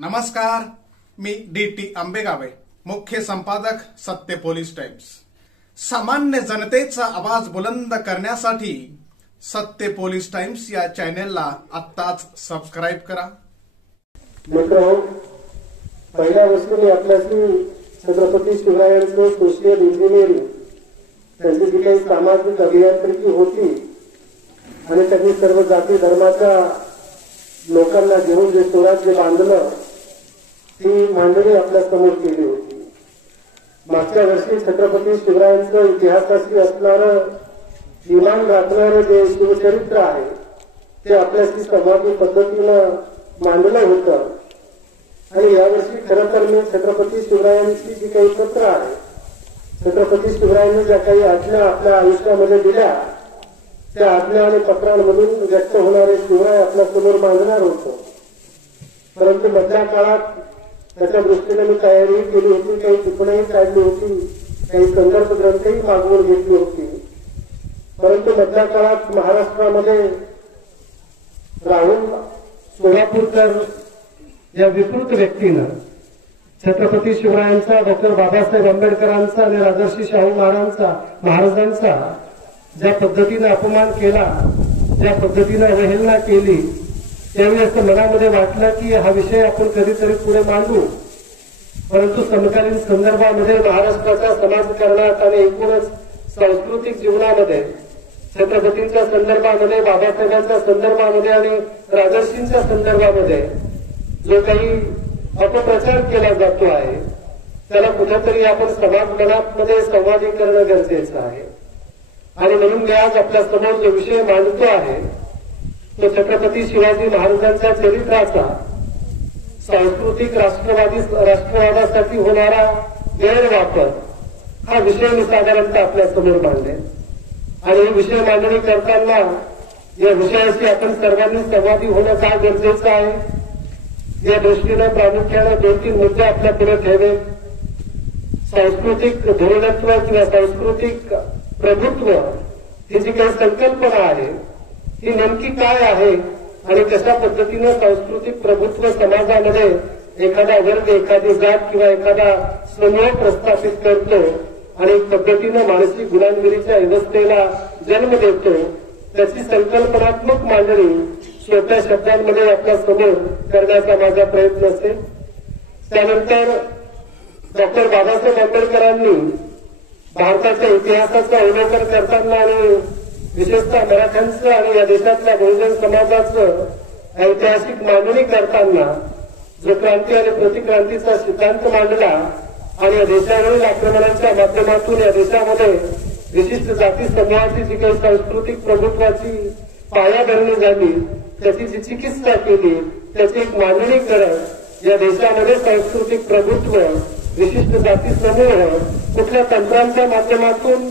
नमस्कार, मी डी.टी. आंबेगावे, मुख्य संपादक सत्य पोलीस टाइम्स। सामान्य जनतेचा आवाज बुलंद करण्यासाठी सत्य पोलीस टाइम्स या चॅनेलला आत्ताच सबस्क्राइब करा। मित्रांनो, पहिल्या वर्षी आपल्याशी छत्रपती शिवरायांचं सोशल इंजिनिअरिंग त्यांची जी काही सामाजिक अभियांत्रिकी होती आणि त्यांनी सर्व जाती धर्माच्या लोकांना घेऊन जे स्वराज्य बांधलं ती मांडणी आपल्या समोर केली होती। मागच्या वर्षी छत्रपती शिवरायांचं इतिहासाशी असणारं इमान राखणारं जे शिवचरित्र आहे ते आपल्याशी संवादी पद्धतीनं मांडलं होतं आणि यावर्षी खरं तर मी छत्रपती शिवरायांची जी काही पत्र आहे, छत्रपती शिवरायांनी ज्या काही आज्ञा आपल्या आयुष्यामध्ये दिल्या त्या आज्ञा आणि पत्रांमधून व्यक्त होणारे शिवराय आपल्या समोर मांडणार होतो। परंतु मधल्या काळात त्याच्या दृष्टीने मी तयारी केली होती, काही टिप्पणीही काढली होती, काही संदर्भ ग्रंथही मागवून घेतली होती। परंतु मधल्या काळात महाराष्ट्रामध्ये राहुल सोलापूरकर या विकृत व्यक्तीनं छत्रपती शिवरायांचा, डॉक्टर बाबासाहेब आंबेडकरांचा आणि राजर्षी शाहू महाराजांचा ज्या पद्धतीने अपमान केला, ज्या पद्धतीने अवहेलना केली, त्यावेळी असं मनामध्ये वाटलं की हा विषय आपण कधीतरी पुढे मांडू। परंतु समकालीन संदर्भामध्ये महाराष्ट्राच्या समाजकारणात आणि एकूणच सांस्कृतिक जीवनामध्ये छत्रपतींच्या संदर्भामध्ये, बाबासाहेबांच्या संदर्भामध्ये आणि राजर्षींच्या संदर्भामध्ये जो काही अपप्रचार केला जातो आहे त्याला कुठेतरी आपण समाज मनामध्ये संवादी करणं गरजेचं आहे। आणि म्हणून मी आज आपल्या समोर जो विषय मांडतो आहे तो छत्रपती शिवाजी महाराजांच्या चरित्राचा सांस्कृतिक राष्ट्रवादासाठी होणारा गैरवापर हा विषय मी साधारणतः आपल्या समोर मांडले। आणि ही विषय मांडणी करताना या विषयाशी आपण सर्वांनी संवादी होणं का गरजेचं आहे या दृष्टीने प्रामुख्याने 2-3 मुद्दे आपल्या पुढे ठेवेल। सांस्कृतिक धोरणत्व किंवा सांस्कृतिक प्रभुत्व ही जी काही संकल्पना आहे ही नेमकी काय आहे आणि कशा पद्धतीने सांस्कृतिक प्रभुत्व समाजामध्ये एखादा वर्ग, एखादी जात किंवा एखादा समूह प्रस्थापित करतो आणि एक पद्धतीने मानसिक गुलामगिरीच्या व्यवस्थेला जन्म देतो, त्याची संकल्पनात्मक मांडणी सोप्या शब्दांमध्ये आपल्या समोर करण्याचा माझा प्रयत्न असेल। त्यानंतर डॉक्टर बाबासाहेब आंबेडकरांनी भारताच्या इतिहासाचा अवलोकन करताना आणि विशेषतः मराठ्यांचं आणि या देशातल्या बहुजन समाजाचं ऐतिहासिक मांडणी करताना जो क्रांती आणि प्रतिक्रांतीचा सिद्धांत मांडला आणि या देशावरील आक्रमणांच्या माध्यमातून या देशामध्ये विशिष्ट जाती समूहाची जी काही सांस्कृतिक प्रभुत्वाची पायाभरणी झाली त्याची जी चिकित्सा केली, त्याची एक मांडणी करत या देशामध्ये सांस्कृतिक प्रभुत्व, विशिष्ट जाती समूह कुठल्या तंत्रांच्या माध्यमातून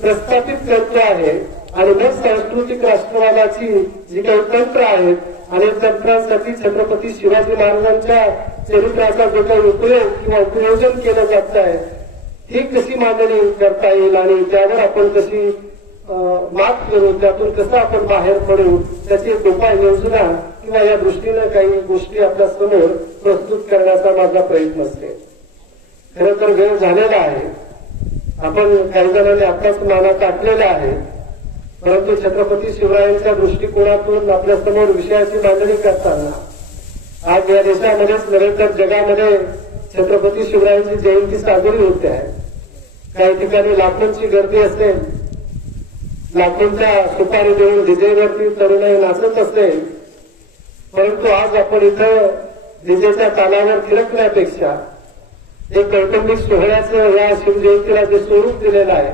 प्रस्थापित करतो आहे आणि मग सांस्कृतिक राष्ट्रवादाची जी काही तंत्र आहेत आणि तंत्रांसाठी छत्रपती शिवाजी महाराजांच्या चरित्राचा जो काही उपयोग किंवा उपयोजन केलं जात आहे ही कशी मांडणी करता येईल आणि त्यावर आपण कशी मात करू, त्यातून कसं आपण बाहेर पडू, त्याची एक उपाययोजना किंवा या दृष्टीने काही गोष्टी आपल्या समोर प्रस्तुत करण्याचा माझा प्रयत्न असेल। खरं तर वेळ झालेला आहे, आपण काही जणांनी आताच माना टाकलेला आहे, परंतु छत्रपती शिवरायांच्या दृष्टिकोनातून आपल्या समोर विषयाची मांडणी करताना आज या देशामध्येच नव्हे तर जगामध्ये छत्रपती शिवरायांची जयंती साजरी होते आहे। काही ठिकाणी लाखोंची गर्दी असेल, लाखोंच्या सुपारी देऊन डीजेवरती तरुणाई नाचत असेल, परंतु आज आपण इथं डीजेच्या तालावर थिरकण्यापेक्षा एक कौटुंबिक सोहळ्याचं या शिवजयंतीला जे स्वरूप दिलेलं आहे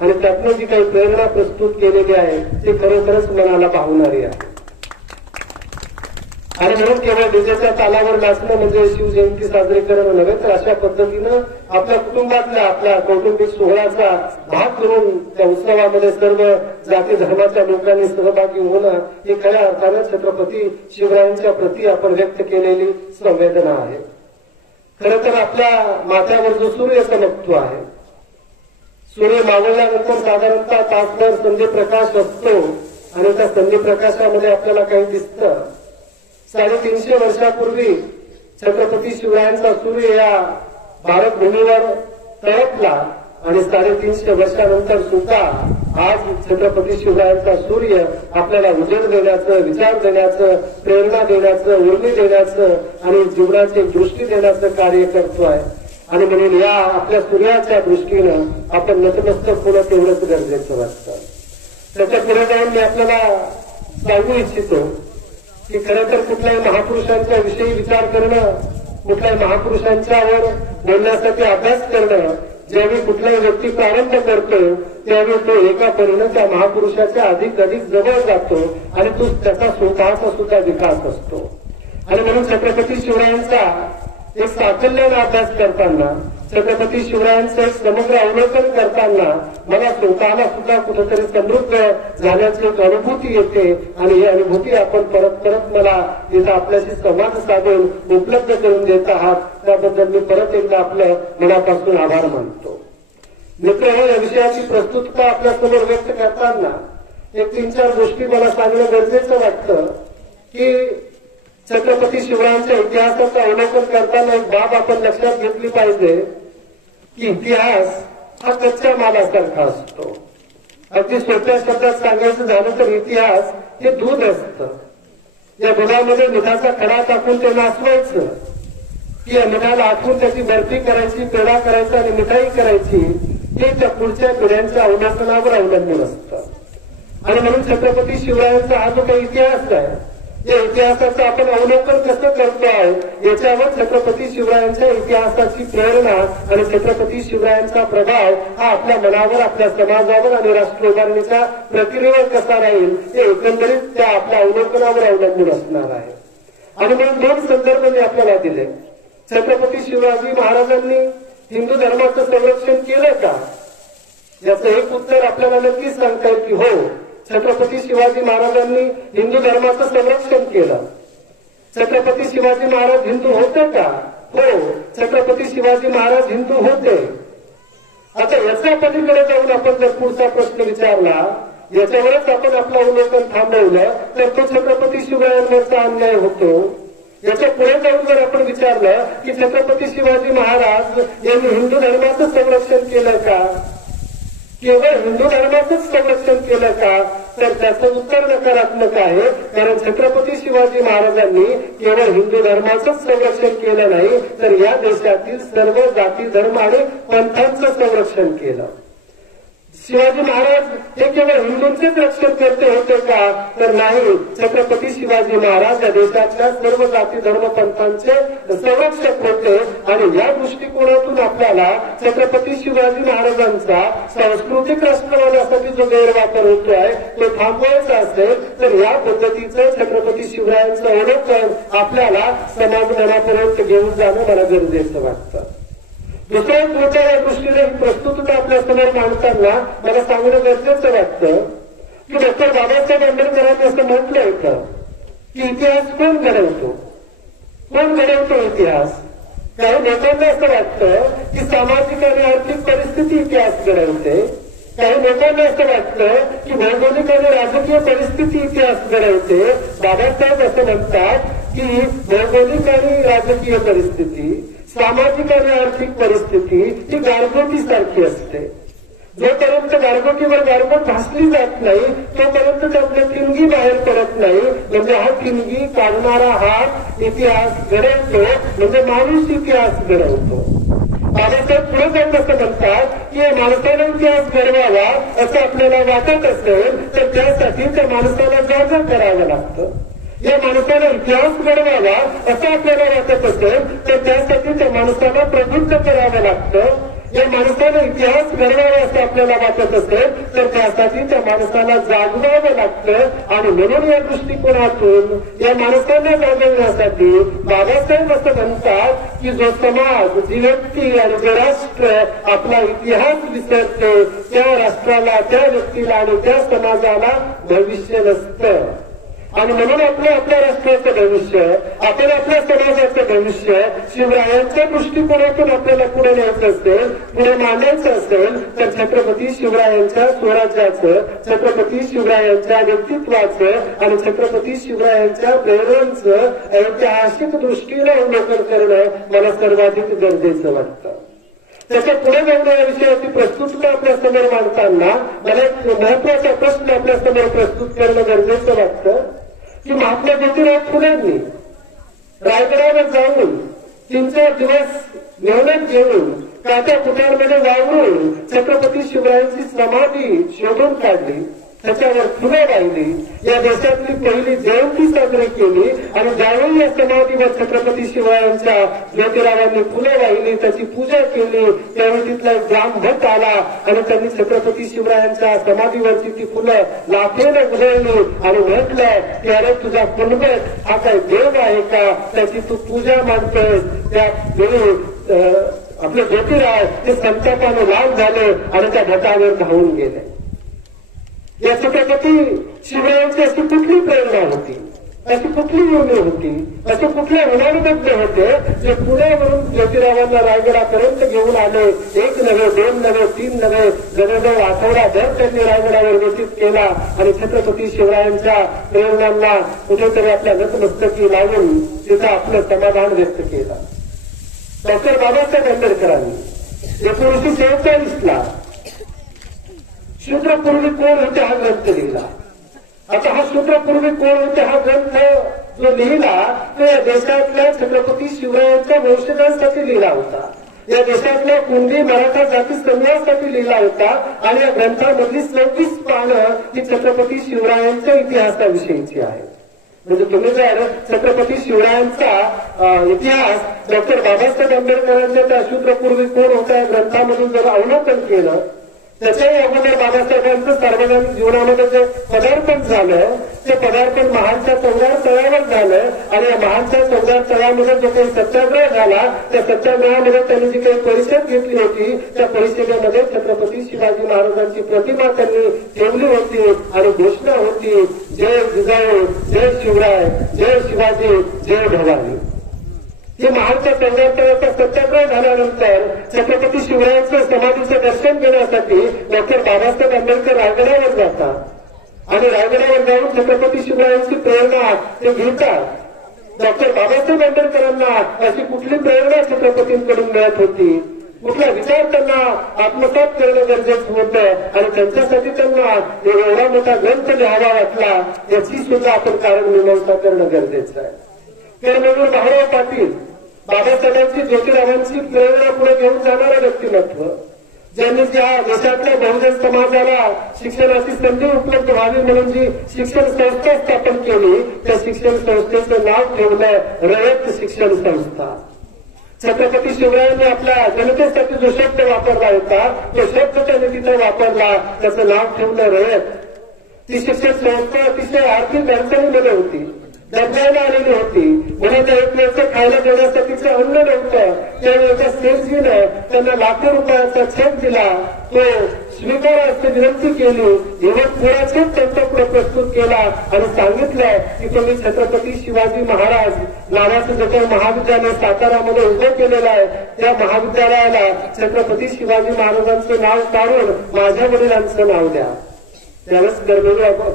आणि त्यातनं जी काही प्रेरणा प्रस्तुत केलेली आहे ती खरोखरच मनाला पाहणारी आहे। आणि म्हणून केवळ डीजेच्या तालावर नाचणं म्हणजे शिवजयंती साजरी करणं नव्हे तर अशा पद्धतीनं आपल्या कुटुंबातल्या आपल्या कौटुंबिक सोहळ्याचा भाग करून त्या उत्सवामध्ये सर्व जाती धर्माच्या लोकांनी सहभागी होणं ही खऱ्या अर्थानं छत्रपती शिवरायांच्या प्रती आपण व्यक्त केलेली संवेदना आहे। खरं तर आपल्या माथ्यावर जो सूर्य चमकतो आहे, सूर्य मावळल्यानंतर साधारणतः तासभर संध्यप्रकाश असतो आणि त्या संध्यप्रकाशामध्ये आपल्याला काही दिसतं। 350 वर्षापूर्वी छत्रपती शिवरायांचा सूर्य या भारत भूमीवर तळपला आणि 350 वर्षानंतर सुद्धा आज छत्रपती शिवरायांचा सूर्य आपल्याला उजेड देण्याचं, विचार देण्याचं, प्रेरणा देण्याचं, उर्मी देण्याचं आणि जीवनाची दृष्टी देण्याचं कार्य करतोय. आणि म्हणून या आपल्या सूर्याच्या दृष्टीनं आपण नतमस्तक होणं तेवढंच गरजेचं वाटतं. त्याच्या पुढे जाऊन मी आपल्याला सांगू इच्छितो की खरं तर कुठल्याही महापुरुषांच्या विषयी विचार करणं, कुठल्याही महापुरुषांच्यावर बोलण्यासाठी अभ्यास करणं, ज्यावेळी कुठलाही व्यक्ती प्रारंभ करतो त्यावेळी तो एका परीनं त्या महापुरुषाच्या अधिक जवळ जातो आणि तो त्याचा स्वतःचा सुद्धा विकास असतो. आणि म्हणून छत्रपती शिवरायांचा एक साकल्याने अभ्यास करताना, छत्रपती शिवरायांचं एक समग्र अवलोकन करताना मला स्वतःला सुद्धा कुठेतरी समृद्ध झाल्याची एक अनुभूती येते आणि ही अनुभूती आपण परत मला इथं आपल्याशी संवाद साधून उपलब्ध करून देत आहात, त्याबद्दल मी परत एकदा आपलं मनापासून आभार मानतो. मित्रांनो, या विषयाची प्रस्तुतता आपल्यासमोर व्यक्त करताना एक 3-4 गोष्टी मला सांगणं गरजेचं वाटतं की छत्रपती शिवरायांच्या इतिहासाचं अवलोकन करताना एक बाब आपण लक्षात घेतली पाहिजे की इतिहास हा कच्च्या मालासारखा असतो. अगदी सोप्या शब्दात सांगायचं झालं तर इतिहास हे दूध असतं. या दुधामध्ये मिठाचा खडा टाकून ते नाचवायचं की या मिठाला आखून त्याची बर्फी करायची, पेढा करायचा आणि मिठाई करायची, हे त्या पुढच्या पिढ्यांच्या अवलोकनावर अवलंबून असतं. आणि म्हणून छत्रपती शिवरायांचा हा जो काही इतिहास आहे, या इतिहासाचं आपण अवलोकन कसं करतो आहे याच्यावर छत्रपती शिवरायांच्या इतिहासाची प्रेरणा आणि छत्रपती शिवरायांचा प्रभाव हा आपल्या मनावर, आपल्या समाजावर आणि राष्ट्र उभारणीच्या प्रक्रियेवर कसा राहील हे एकंदरीत त्या आपल्या अवलोकनावर अवलंबून असणार आहे. आणि म्हणून 2 संदर्भ मी आपल्याला दिले. छत्रपती शिवाजी महाराजांनी हिंदू धर्माचं संरक्षण केलं का, याचं एक उत्तर आपल्याला नक्कीच सांगता येईल की हो, छत्रपती शिवाजी महाराजांनी हिंदू धर्माचं संरक्षण केलं. छत्रपती शिवाजी महाराज हिंदू होते का? हो, छत्रपती शिवाजी महाराज हिंदू होते. आता याच्या पलीकडे जाऊन आपण जर पुढचा प्रश्न विचारला, याच्यावरच आपण आपलं अवलोकन थांबवलं तर तो छत्रपती शिवरायांवरचा अन्याय होतो. याच्या पुढे जाऊन जर आपण विचारलं की छत्रपती शिवाजी महाराज यांनी हिंदू धर्माचं संरक्षण केलं का, केवळ हिंदू धर्माचंच संरक्षण केलं का, तर त्याचं उत्तर नकारात्मक आहे. कारण छत्रपती शिवाजी महाराजांनी केवळ हिंदू धर्माचंच संरक्षण केलं नाही, तर या देशातील सर्व जाती धर्म आणि पंथांचं संरक्षण केलं. शिवाजी महाराज हे केवळ हिंदूंचेच रक्षण करते होते का, तर नाही. छत्रपती शिवाजी महाराज या देशातल्या सर्व जाती धर्म पंथांचे संरक्षक होते. आणि या दृष्टिकोनातून आपल्याला छत्रपती शिवाजी महाराजांचा सांस्कृतिक राष्ट्रवादासाठी जो गैरवापर होतोय तो थांबवायचा असेल तर या पद्धतीचं छत्रपती शिवरायांचं अवलोकन आपल्याला समाज मनापर्यंत घेऊन जाणं मला गरजेचं वाटतं. दुसऱ्या या दृष्टीने ही प्रस्तुतता आपल्यासमोर मांडताना मला सांगणं गरजेचं वाटतं की डॉक्टर बाबासाहेब आंबेडकरांनी असं म्हटलं होतं की इतिहास कोण घडवतो, कोण घडवतो इतिहास. काही लोकांना असं वाटतं की सामाजिक आणि आर्थिक परिस्थिती इतिहास घडवते, काही लोकांना असं वाटतं की भौगोलिक आणि राजकीय परिस्थिती इतिहास घडवते. बाबासाहेब असं म्हणतात की भौगोलिक आणि राजकीय परिस्थिती, सामाजिक आणि आर्थिक परिस्थिती ही गारगोटीसारखी असते. जोपर्यंत गारगोटीवर गारगोट भासली जात नाही तोपर्यंत त्यातल्या ठिणगी बाहेर पडत नाही. म्हणजे हा ठिणगी काढणारा हात इतिहास घडवतो, म्हणजे माणूस इतिहास घडवतो. बाबासाहेब पुढे जाऊन असं म्हणतात की माणसाला इतिहास घडवावा असं आपल्याला वाटत असेल तर त्यासाठी त्या माणसाला जागा करावं लागतं. या माणसाला इतिहास घडवावा असं आपल्याला वाटत असेल तर त्यासाठी त्या माणसाला प्रबुद्ध करावं लागतं. या माणसाला इतिहास घडवावा असं आपल्याला वाटत असेल तर त्यासाठी त्या माणसाला जागवावं लागतं. आणि म्हणून या दृष्टिकोनातून या माणसांना जागवण्यासाठी बाबासाहेब असं म्हणतात की जो समाज, जी व्यक्ती आणि जे राष्ट्र आपला इतिहास विसरते त्या राष्ट्राला, त्या व्यक्तीला आणि त्या समाजाला भविष्य नसतं. आणि म्हणून आपल्या राष्ट्राचं भविष्य, आपण आपल्या समाजाचं भविष्य शिवरायांच्या दृष्टिकोनातून आपल्याला पुढे न्यायचं असेल, पुढे मांडायचं असेल तर छत्रपती शिवरायांच्या स्वराज्याचं, छत्रपती शिवरायांच्या व्यक्तित्वाचं आणि छत्रपती शिवरायांच्या प्रेरणेचं ऐतिहासिक दृष्टीने अवलोकन करणं मला सर्वाधिक गरजेचं वाटतं. त्याच्या पुढे जाऊन या विषयाची प्रस्तुती आपल्या समोर मांडताना मला एक महत्वाचा प्रश्न आपल्या समोर प्रस्तुत करणं गरजेचं वाटतं की महात्मा ज्योतिराव फुलेंनी रायगडावर जाऊन 3-4 दिवस मेहनत घेऊन काट्या कुट्यांमध्ये वावरून छत्रपती शिवरायांची समाधी शोधून काढली, त्याच्यावर फुलं वाहिली, या देशातली पहिली जयंती साजरी केली आणि ज्यावेळी या समाधीवर छत्रपती शिवरायांच्या ज्योतिरावांनी फुलं वाहिली, त्याची पूजा केली, त्यावेळी तिथला एक ब्राह्मभट आला आणि त्यांनी छत्रपती शिवरायांच्या समाधीवरची ती फुलं लाथेने उधळली आणि म्हटलं की अरे तुझा कुणबट हा काय देव आहे का, त्याची तू पूजा मांडतोय. त्यावेळी आपले ज्योतिराव ते संतापाने लाल झाले आणि त्या भटावर धावून गेले. या छत्रपती शिवरायांची अशी कुठली प्रेरणा होती, अशी कुठली योजना होती, असे कुठले ऋणानुबद्ध होते जे पुण्यावरून ज्योतिरावांना रायगडापर्यंत घेऊन आले. 1 नव्हे, 2 नव्हे, 3 नव्हे, जवळजवळ आठवडाभर त्यांनी रायगडावर व्यतीत केला आणि छत्रपती शिवरायांच्या प्रेरणांना कुठेतरी आपल्या नतमस्तकी लावून तिथं आपलं समाधान व्यक्त केलं. डॉक्टर बाबासाहेब आंबेडकरांनी 1947ला शूद्रपूर्वी कोण होते हा ग्रंथ लिहिला. आता हा शूद्रपूर्वी कोण होते हा ग्रंथ जो लिहिला तो या देशातल्या छत्रपती शिवरायांच्या वंशजांसाठी लिहिला होता, या देशातल्या कुणबी मराठा जाती समूहासाठी लिहिला होता आणि या ग्रंथामधली 26 पानं ही छत्रपती शिवरायांच्या इतिहासाविषयीची आहे. म्हणजे तुम्ही जर छत्रपती शिवरायांचा इतिहास डॉक्टर बाबासाहेब आंबेडकरांच्या त्या शूद्रपूर्वी कोण होता या ग्रंथामधून जर अवलोकन केलं, त्याच्याही अगोदर बाबासाहेबांचं सार्वजनिक जीवनामध्ये जे पदार्पण झालं ते पदार्पण महाडच्या 14 तळ्यावर झालं आणि या महाडच्या 14 तळ्यामध्ये जो काही सत्याग्रह झाला त्या सत्याग्रहामध्ये त्यांनी जी काही परिषद घेतली होती त्या परिषदेमध्ये छत्रपती शिवाजी महाराजांची प्रतिमा त्यांनी ठेवली होती आणि घोषणा होती, जय जिजाऊ, जय शिवराय, जय शिवाजी, जय भवानी. हे महाडच्या 14 तळ्याचा सत्याग्रह झाल्यानंतर छत्रपती शिवरायांचं समाधीचं दर्शन घेण्यासाठी डॉक्टर बाबासाहेब आंबेडकर रायगडावर जातात आणि रायगडावर जाऊन छत्रपती शिवरायांची प्रेरणा ते घेतात. डॉक्टर बाबासाहेब आंबेडकरांना अशी कुठली प्रेरणा छत्रपतींकडून मिळत होती, कुठला विचार त्यांना आत्मसात करणं गरजेचं होतं आणि त्यांच्यासाठी त्यांना एवढा मोठा ग्रंथ लिहावा वाटला याची सुद्धा आपण कारण मीमांसा करणं गरजेचं आहे. कर्मवीर भाऊराव पाटील बाबासाहेबांची ज्योतिरावांची प्रेरणा पुढे घेऊन जाणारं व्यक्तिमत्व, ज्यांनी ज्या देशातल्या बहुजन समाजाला शिक्षणाची संधी उपलब्ध व्हावी म्हणून जी शिक्षण संस्था स्थापन केली त्या शिक्षण संस्थेचं नाव ठेवलं रयत शिक्षण संस्था. छत्रपती शिवरायांनी आपल्या जनतेसाठी जो शब्द वापरला होता तो शब्द त्यांनी तिथे वापरला, त्याचं नाव ठेवलं रयत. ती शिक्षण संस्था अतिशय आर्थिक अडचणीमध्ये होती, दर्जायला आलेली होती, म्हणून त्या एक वेळचं खायला देण्यासाठीचं अन्न नव्हतं. त्यावेळेच्या सेठजीनं त्यांना लाखो रुपयाचा चेक दिला, तो स्वीकारायची विनंती केली, हिंमतपुरा चेक त्यांच्या पुढे प्रस्तुत केला आणि सांगितलं की तुम्ही छत्रपती शिवाजी महाराज नावाचं जे काही महाविद्यालय सातारामध्ये उभं केलेलं आहे त्या महाविद्यालयाला छत्रपती शिवाजी महाराजांचं नाव काढून माझ्या वडिलांचं नाव द्या. त्यावेळेस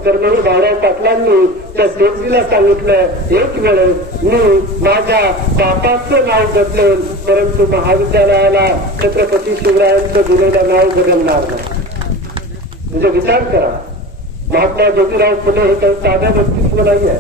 कर्मवीर भाऊराव पाटलांनी त्या सेठजीला सांगितलं एक वेळेस मी माझ्या बापाचं नाव बदलेल परंतु महाविद्यालयाला छत्रपती शिवरायांचं दिलेलं नाव बदलणार नाही. म्हणजे विचार करा, महात्मा ज्योतिराव फुले हे काही साधं व्यक्तित्व नाही आहे,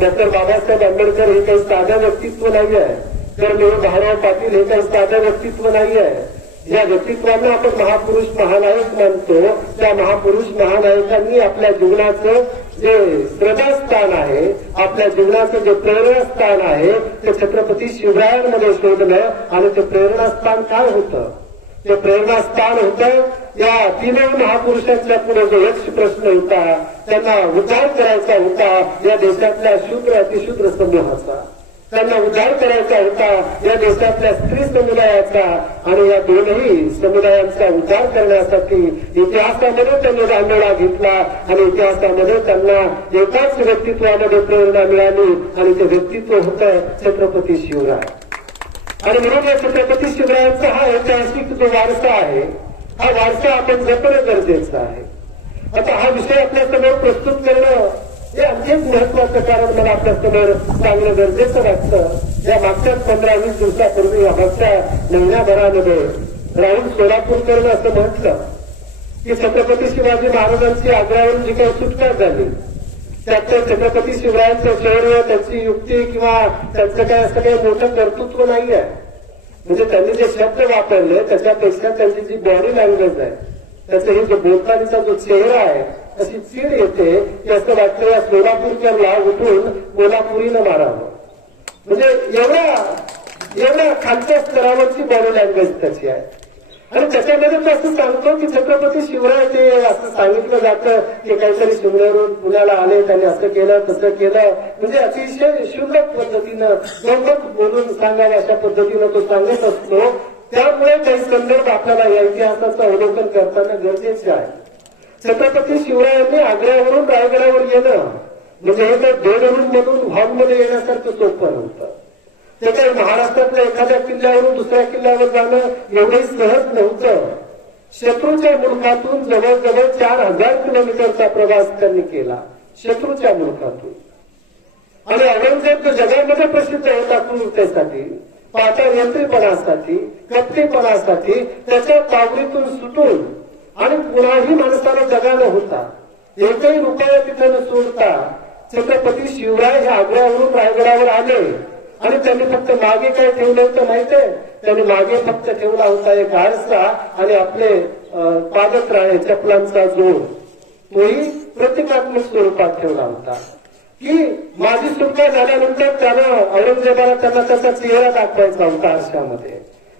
डॉक्टर बाबासाहेब आंबेडकर हे काही साधं व्यक्तित्व नाही आहे, कर्मवीर भाऊराव पाटील हे काही साधं व्यक्तित्व नाही आहे. ज्या व्यक्तित्वांना आपण महापुरुष महानायक मानतो त्या महापुरुष महानायकांनी आपल्या जीवनाचं जे श्रद्धास्थान आहे, आपल्या जीवनाचं जे प्रेरणास्थान आहे ते छत्रपती शिवरायांमध्ये शोधलं आणि ते प्रेरणास्थान काय होतं? ते प्रेरणास्थान होतं या 3 महापुरुषांच्या पुढे जो यक्ष प्रश्न होता त्यांना उद्धार करायचा होता या देशातल्या शूद्र अतिशूद्र समूहाचा. त्यांना उद्धार करायचा होता या देशातल्या स्त्री समुदायाचा आणि या दोनही समुदायांचा उद्धार करण्यासाठी इतिहासामध्ये त्यांनी दांडोळा घेतला आणि इतिहासामध्ये त्यांना एकाच व्यक्तित्वामध्ये प्रेरणा मिळाली आणि ते व्यक्तित्व होतं छत्रपती शिवराय. आणि म्हणून या छत्रपती शिवरायांचा हा ऐतिहासिक जो वारसा आहे हा वारसा आपण जपणं गरजेचं आहे. आता हा विषय आपल्यासमोर प्रस्तुत करणं हे आणखी एक महत्वाचं कारण मला आपल्यासमोर सांगणं गरजेचं वाटतं. या मागच्या 15-20 दिवसापूर्वी मागच्या महिन्याभरामध्ये राहुल सोलापूरकरनं असं म्हटलं की छत्रपती शिवाजी महाराजांची आग्र्यावरून जी काही सुटका झाली त्यात छत्रपती शिवरायांचं शौर्य त्यांची युक्ती किंवा त्यांचं काय असं काही मोठं कर्तृत्व नाही आहे. म्हणजे त्यांनी जे शब्द वापरले त्याच्यापेक्षा त्यांची जी बॉडी लँग्वेज आहे त्याचा हे जो बोलतानाचा जो चेहरा आहे अशी चीड येते की असं वाटतं या सोलापूरकरला उठून कोल्हापुरीनं मारावं. म्हणजे एवढ्या खालच्या स्तरावरची बॉडी लँग्वेज त्याची आहे. आणि त्याच्यामध्ये तो असं सांगतो की छत्रपती शिवराय ते असं सांगितलं जातं की काहीतरी शिमल्यावरून पुण्याला आले त्यांनी असं केलं तसं केलं म्हणजे अतिशय क्षुल्लक पद्धतीनं गंमत बोलून सांगावं अशा पद्धतीनं तो सांगत असतो. त्यामुळे काही संदर्भ आपल्याला या इतिहासाचं अवलोकन करताना गरजेचे आहे. छत्रपती शिवरायांनी आग्र्यावरून रायगडावर येणं म्हणजे हे काही 2 रूममधून हॉलमध्ये येण्यासारखं सोपं नव्हतं. ते काही महाराष्ट्रातल्या एखाद्या किल्ल्यावरून दुसऱ्या किल्ल्यावर जाणं एवढंही सहज नव्हतं. शत्रूच्या मुलखातून जवळजवळ 4000 किलोमीटरचा प्रवास त्यांनी केला शत्रूच्या मुलखातून. आणि औरंगजेब जगामध्ये प्रसिद्ध होता क्रूरतेसाठी पाचायंत्रीपणासाठी कपटीपणासाठी त्याच्या तावडीतून सुटून आणि कुणाही माणसाला जगानं होता एकही रुपया तिथे न सोडता छत्रपती शिवराय हे आग्र्यावरून रायगडावर आले आणि त्यांनी फक्त मागे काय ठेवलं होतं माहितीये त्यांनी मागे फक्त ठेवला होता एक आरसा आणि आपले पादत्राणे चपलांचा जोड तोही प्रतिकात्मक स्वरूपात ठेवला होता की माझी सुटका झाल्यानंतर त्यानं औरंगजेबाला त्यांना त्याचा चेहरा दाखवायचा होता आरशामध्ये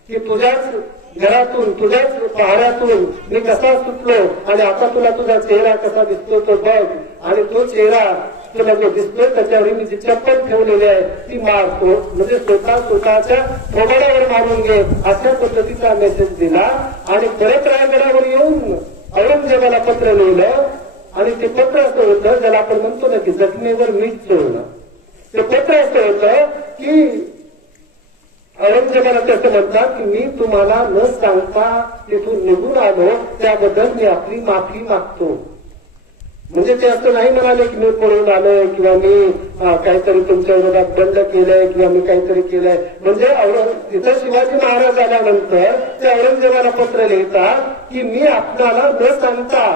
की तुझ्याच घरातून तुझ्याच पहाड्यातून मी कसा सुटलो आणि आता तुला तुझा चेहरा कसा दिसतो तो बघ आणि तो चेहरा तुला जो दिसतोय त्याच्यावर मी जी चप्पल ठेवलेली आहे ती मारतो म्हणजे स्वतःच्या थोबाडावर मारून घे अशा पद्धतीचा मेसेज दिला. आणि परत रायगडावर येऊन औरंगजेबाला पत्र लिहिलं आणि ते पत्र असं होतं ज्याला आपण म्हणतो ना की जखमेवर मीठ चोळणं. ते पत्र असं होतं की औरंगजेबाला ते असं म्हणतात की मी तुम्हाला न सांगता तिथून निघून आलो त्याबद्दल मी आपली माफी मागतो. म्हणजे ते असं नाही म्हणाले की मी पळून आलोय किंवा मी काहीतरी तुमच्या विरोधात बंड केलंय किंवा मी काहीतरी केलंय. म्हणजे तिथं शिवाजी महाराज आल्यानंतर ते औरंगजेबाला पत्र लिहितात की मी आपल्याला न सांगता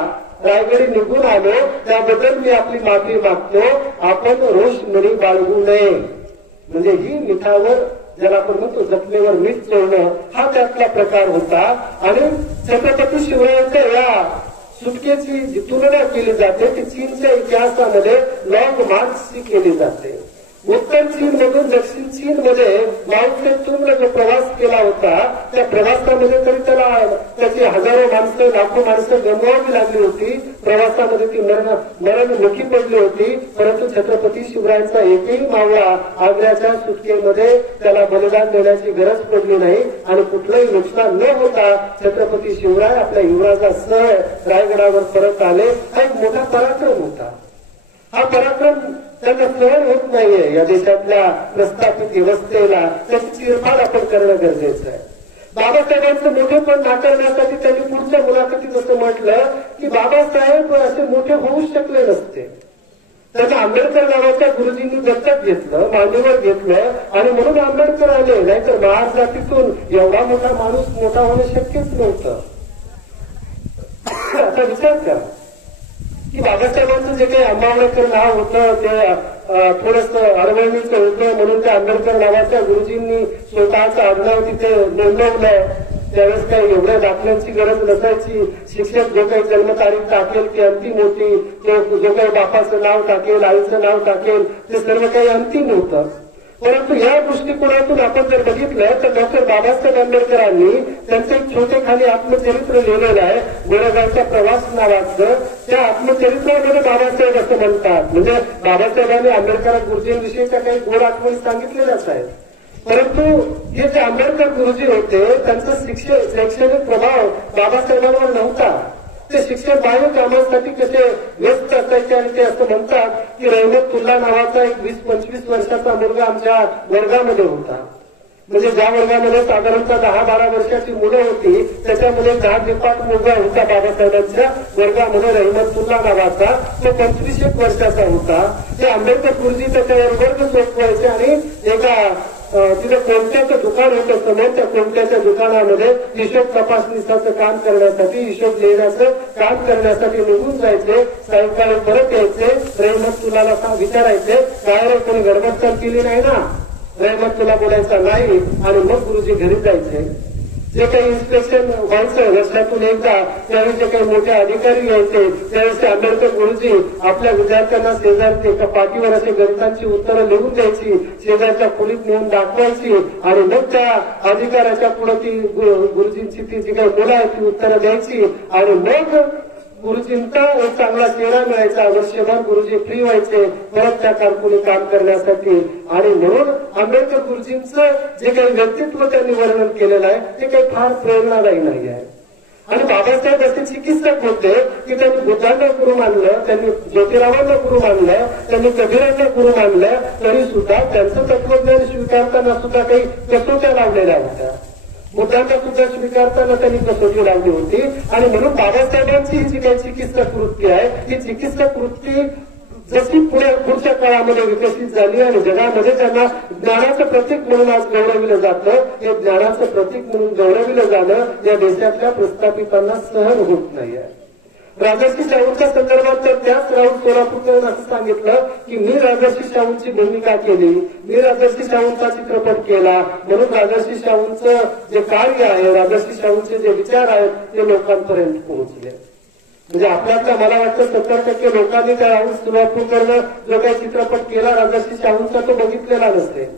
रायगडी निघून आलो त्याबद्दल मी आपली माफी मागतो. आपण रोषमुळी बाळगू नये. म्हणजे ही मिठावर ज्याला आपण म्हणतो जखमेवर मीठ चोळणं हा त्यातला प्रकार होता. आणि छत्रपती शिवरायांच्या या सुटकेची जी तुलना केली जाते ती चीनच्या इतिहासामध्ये लॉंग मार्चची केली जाते. उत्तर चीन मधून दक्षिण चीन मध्ये माओ त्से तुंगने जो प्रवास केला होता त्या प्रवासामध्ये तरी त्याला त्याची हजारो माणसं लाखो माणसं गमवावी लागली होती. प्रवासामध्ये ती मरणमुखी पडली होती. परंतु छत्रपती शिवरायांचा एकही मावळा आग्र्याच्या सुटकेमध्ये त्याला बलिदान देण्याची गरज पडली नाही आणि कुठलंही नुकसान न होता छत्रपती शिवराय आपल्या युवराजासह रायगडावर परत आले. हा एक मोठा पराक्रम होता. हा पराक्रम त्यांना सहन होत नाहीये. या देशातल्या प्रस्थापित व्यवस्थेला त्याची चिरफाड आपण करणं गरजेचं आहे. बाबासाहेबांचं मोठेपण नाकारण्यासाठी त्यांनी पुढच्या मुलाखतीत असं म्हटलं की बाबासाहेब असे मोठे होऊ शकले नसते. त्यांना आंबेडकर नावाच्या गुरुजींनी दत्तक घेतलं मांडीवर घेतलं आणि म्हणून आंबेडकर आले. नाहीतर महार जातीतून एवढा मोठा माणूस मोठा होणं शक्यच नव्हतं. आता विचार करा की बाबासाहेबांचं जे काही आंबेडकर नाव होतं ते थोडंसं अडवणीचं होतं म्हणून त्या आंबेडकर नावाच्या गुरुजींनी स्वतःचं आडनाव तिथे नोंदवलं. त्यावेळेस काही एवढ्या दाखल्यांची गरज नसायची. शिक्षक जो काही जन्मतारीख टाकेल ती अंतिम होती. तो जो काही बापाचं नाव टाकेल आईचं नाव टाकेल ते सर्व काही अंतिम होतं. परंतु या दृष्टिकोनातून आपण जर बघितलं तर डॉक्टर बाबासाहेब आंबेडकरांनी त्यांचं एक छोटे खाली आत्मचरित्र लिहिलेलं आहे, गोरगावचा प्रवास नावाचं. त्या आत्मचरित्रामध्ये बाबासाहेब असं म्हणतात, म्हणजे बाबासाहेबांनी आंबेडकर गुरुजींविषयीच्या काही गोड आठवणी सांगितलेल्याच आहेत. परंतु हे जे आंबेडकर गुरुजी होते त्यांचा शैक्षणिक प्रभाव बाबासाहेबांवर नव्हता. ते शिक्षण बाह्य कामांसाठी कसे व्यस्त असायचे आणि ते असं म्हणतात की रहमतुल्ला नावाचा एक 20-25 वर्षाचा मुलगा आमच्या वर्गामध्ये होता. म्हणजे ज्या वर्गामध्ये साधारणतः 10-12 वर्षाची मुलं होती त्याच्यामध्ये 10-15 मुलगा होता बाबासाहेबांच्या वर्गामध्ये. रहमतुल्ला नावाचा तो 25 वर्षाचा होता. ते आंबेडकर गुरुजी त्याच्याबरोबर झोपवायचे आणि एका तिथे कोणत्याचं दुकान होतं समोर, त्या कोणत्याच्या दुकानामध्ये हिशोब तपासणीचं काम करण्यासाठी, हिशोब लिहिण्याचं काम करण्यासाठी निघून जायचे. सायंकाळी परत यायचे. रहमतुल्लाला विचारायचे काय रे कोणी गडबड तर केली नाही ना. रहमतुल्ला बोलायचा नाही आणि मग गुरुजी घरी जायचे. जे काही इन्स्पेक्शन व्हायचं वर्षातून एकदा, त्यावेळी जे काही मोठे अधिकारी यायचे त्यावेळेस आंबेडकर गुरुजी आपल्या विद्यार्थ्यांना शेजारचे एका पाठीवर असे गणितांची उत्तरं लिहून द्यायची, शेजारच्या खोलीत नेऊन दाखवायची आणि मग त्या अधिकाऱ्याच्या पुढे ती गुरुजींची ती जी काही मुलं आहेत ती उत्तरं द्यायची आणि मग गुरुजींचा एक चांगला चेहरा मिळायचा. वर्षभर गुरुजी फ्री व्हायचे परत त्या कारकुनी काम करण्यासाठी. आणि म्हणून आंबेडकर गुरुजींचं जे काही व्यक्तित्व त्यांनी वर्णन केलेलं आहे ते काही फार प्रेरणादायी नाही आहे. आणि बाबासाहेब असे चिकित्सक होते की त्यांनी बुद्धांना गुरु मानलं, त्यांनी ज्योतिरावांना गुरु मानलं, त्यांनी कबीरांना गुरु मानलं, तरी सुद्धा त्यांचं तत्वज्ञान स्वीकारताना सुद्धा काही कसोट्या लावलेल्या होत्या. बुद्धांना सुद्धा स्वीकारताना त्यांनी कसोटी लावली होती. आणि म्हणून बाबासाहेबांची ही जी काही चिकित्सक वृत्ती आहे ही चिकित्सक वृत्ती जशी पुढच्या काळामध्ये विकसित झाली आणि जगामध्ये त्यांना ज्ञानाचं प्रतीक म्हणून आज गौरविलं जातं, हे ज्ञानाचं प्रतीक म्हणून गौरविलं जाणं या देशातल्या प्रस्थापितांना सहन होत नाहीये. राजर्षी शाहूंच्या संदर्भात तर त्याच राऊत सोलापूरकर असं सांगितलं की मी राजर्षी शाहूंची भूमिका केली, मी राजर्षी शाहूंचा चित्रपट केला, म्हणून राजर्षी शाहूंचं जे कार्य आहे, राजर्षी शाहूंचे जे विचार आहेत ते लोकांपर्यंत पोहोचले. म्हणजे आपल्यातल्या मला वाटतं 70% लोकांनी त्या राऊत सोलापूरकरनं जो काही चित्रपट केला राजर्षी शाहूंचा तो बघितलेला नसेल.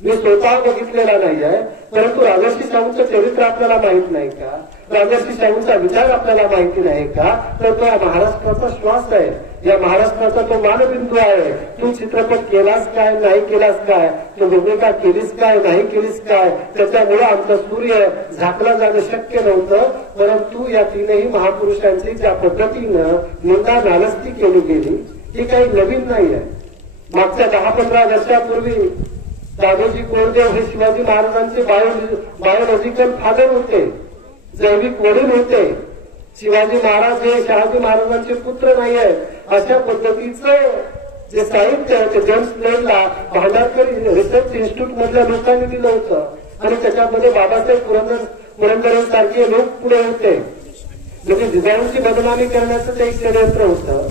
मी स्वतः बघितलेला नाही आहे, परंतु राजर्षी शाहूंचं चरित्र आपल्याला माहित नाही का, राजर्षी शाहूंचा विचार आपल्याला माहिती नाही का, तर तो या महाराष्ट्राचा श्वास आहे, या महाराष्ट्राचा तो मानबिंदू आहे. तू चित्रपट केलास काय, नाही केलास काय, तू भूमिका केलीस काय, नाही केलीस काय, त्याच्यामुळे आमचा सूर्य झाकला जाणं शक्य नव्हतं. परंतु या तीनही महापुरुषांची ज्या पद्धतीनं निंदा नालस्ती केली गेली ही काही नवीन नाही आहे. मागच्या 10-15 वर्षापूर्वी दादोजी कोंडदेव हे शिवाजी महाराजांचे बायोलॉजिकल फादर होते, जैविक वडील होते. शिवाजी महाराज हे शहाजी महाराजांचे पुत्र नाही आहेत. अशा पद्धतीचं जे साहित्य आहे ते जेम्स लेनला भांडारकर रिसर्च इन्स्टिट्यूट मधल्या लोकांनी दिलं होतं आणि त्याच्यामध्ये बाबासाहेब पुरंदरेंसारखे लोक पुढे होते. म्हणजे जिजाऊंची बदनामी करण्याचं ते एक षडयंत्र होतं.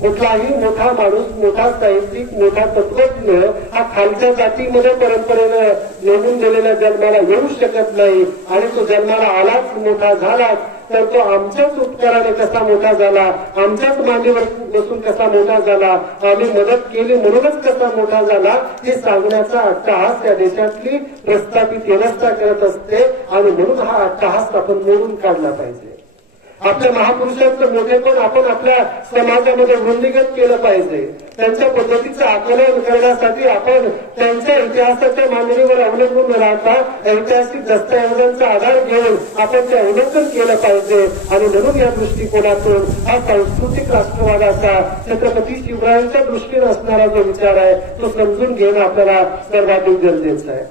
कुठलाही मोठा माणूस, मोठा साहित्यिक, मोठा तत्वज्ञ हा खालच्या जातीमध्ये परंपरेनं नेमून गेलेल्या जन्माला येऊ शकत नाही. आणि तो जन्माला आलाच, मोठा झालाच तर तो आमच्याच उपकाराने कसा मोठा झाला, आमच्याच मांडीवर बसून कसा मोठा झाला, आम्ही मदत केली म्हणूनच कसा मोठा झाला, हे सांगण्याचा अट्टहास या देशातली प्रस्थापित व्यवस्था करत असते. आणि म्हणून हा अट्टहास आपण मोडून काढला पाहिजे. आपल्या महापुरुषांचं मोठेपण आपण आपल्या समाजामध्ये वृद्धिगत केलं पाहिजे. त्यांच्या पद्धतीचं आकलन करण्यासाठी आपण त्यांच्या इतिहासाच्या मांडणीवर अवलंबून न राहता ऐतिहासिक दस्तऐवजांचा आधार घेऊन आपण ते अवलोकन केलं पाहिजे. आणि म्हणून या दृष्टिकोनातून हा सांस्कृतिक राष्ट्रवादाचा छत्रपती शिवरायांच्या दृष्टीने असणारा जो विचार आहे तो समजून घेणं आपल्याला सर्वाधिक गरजेचं आहे.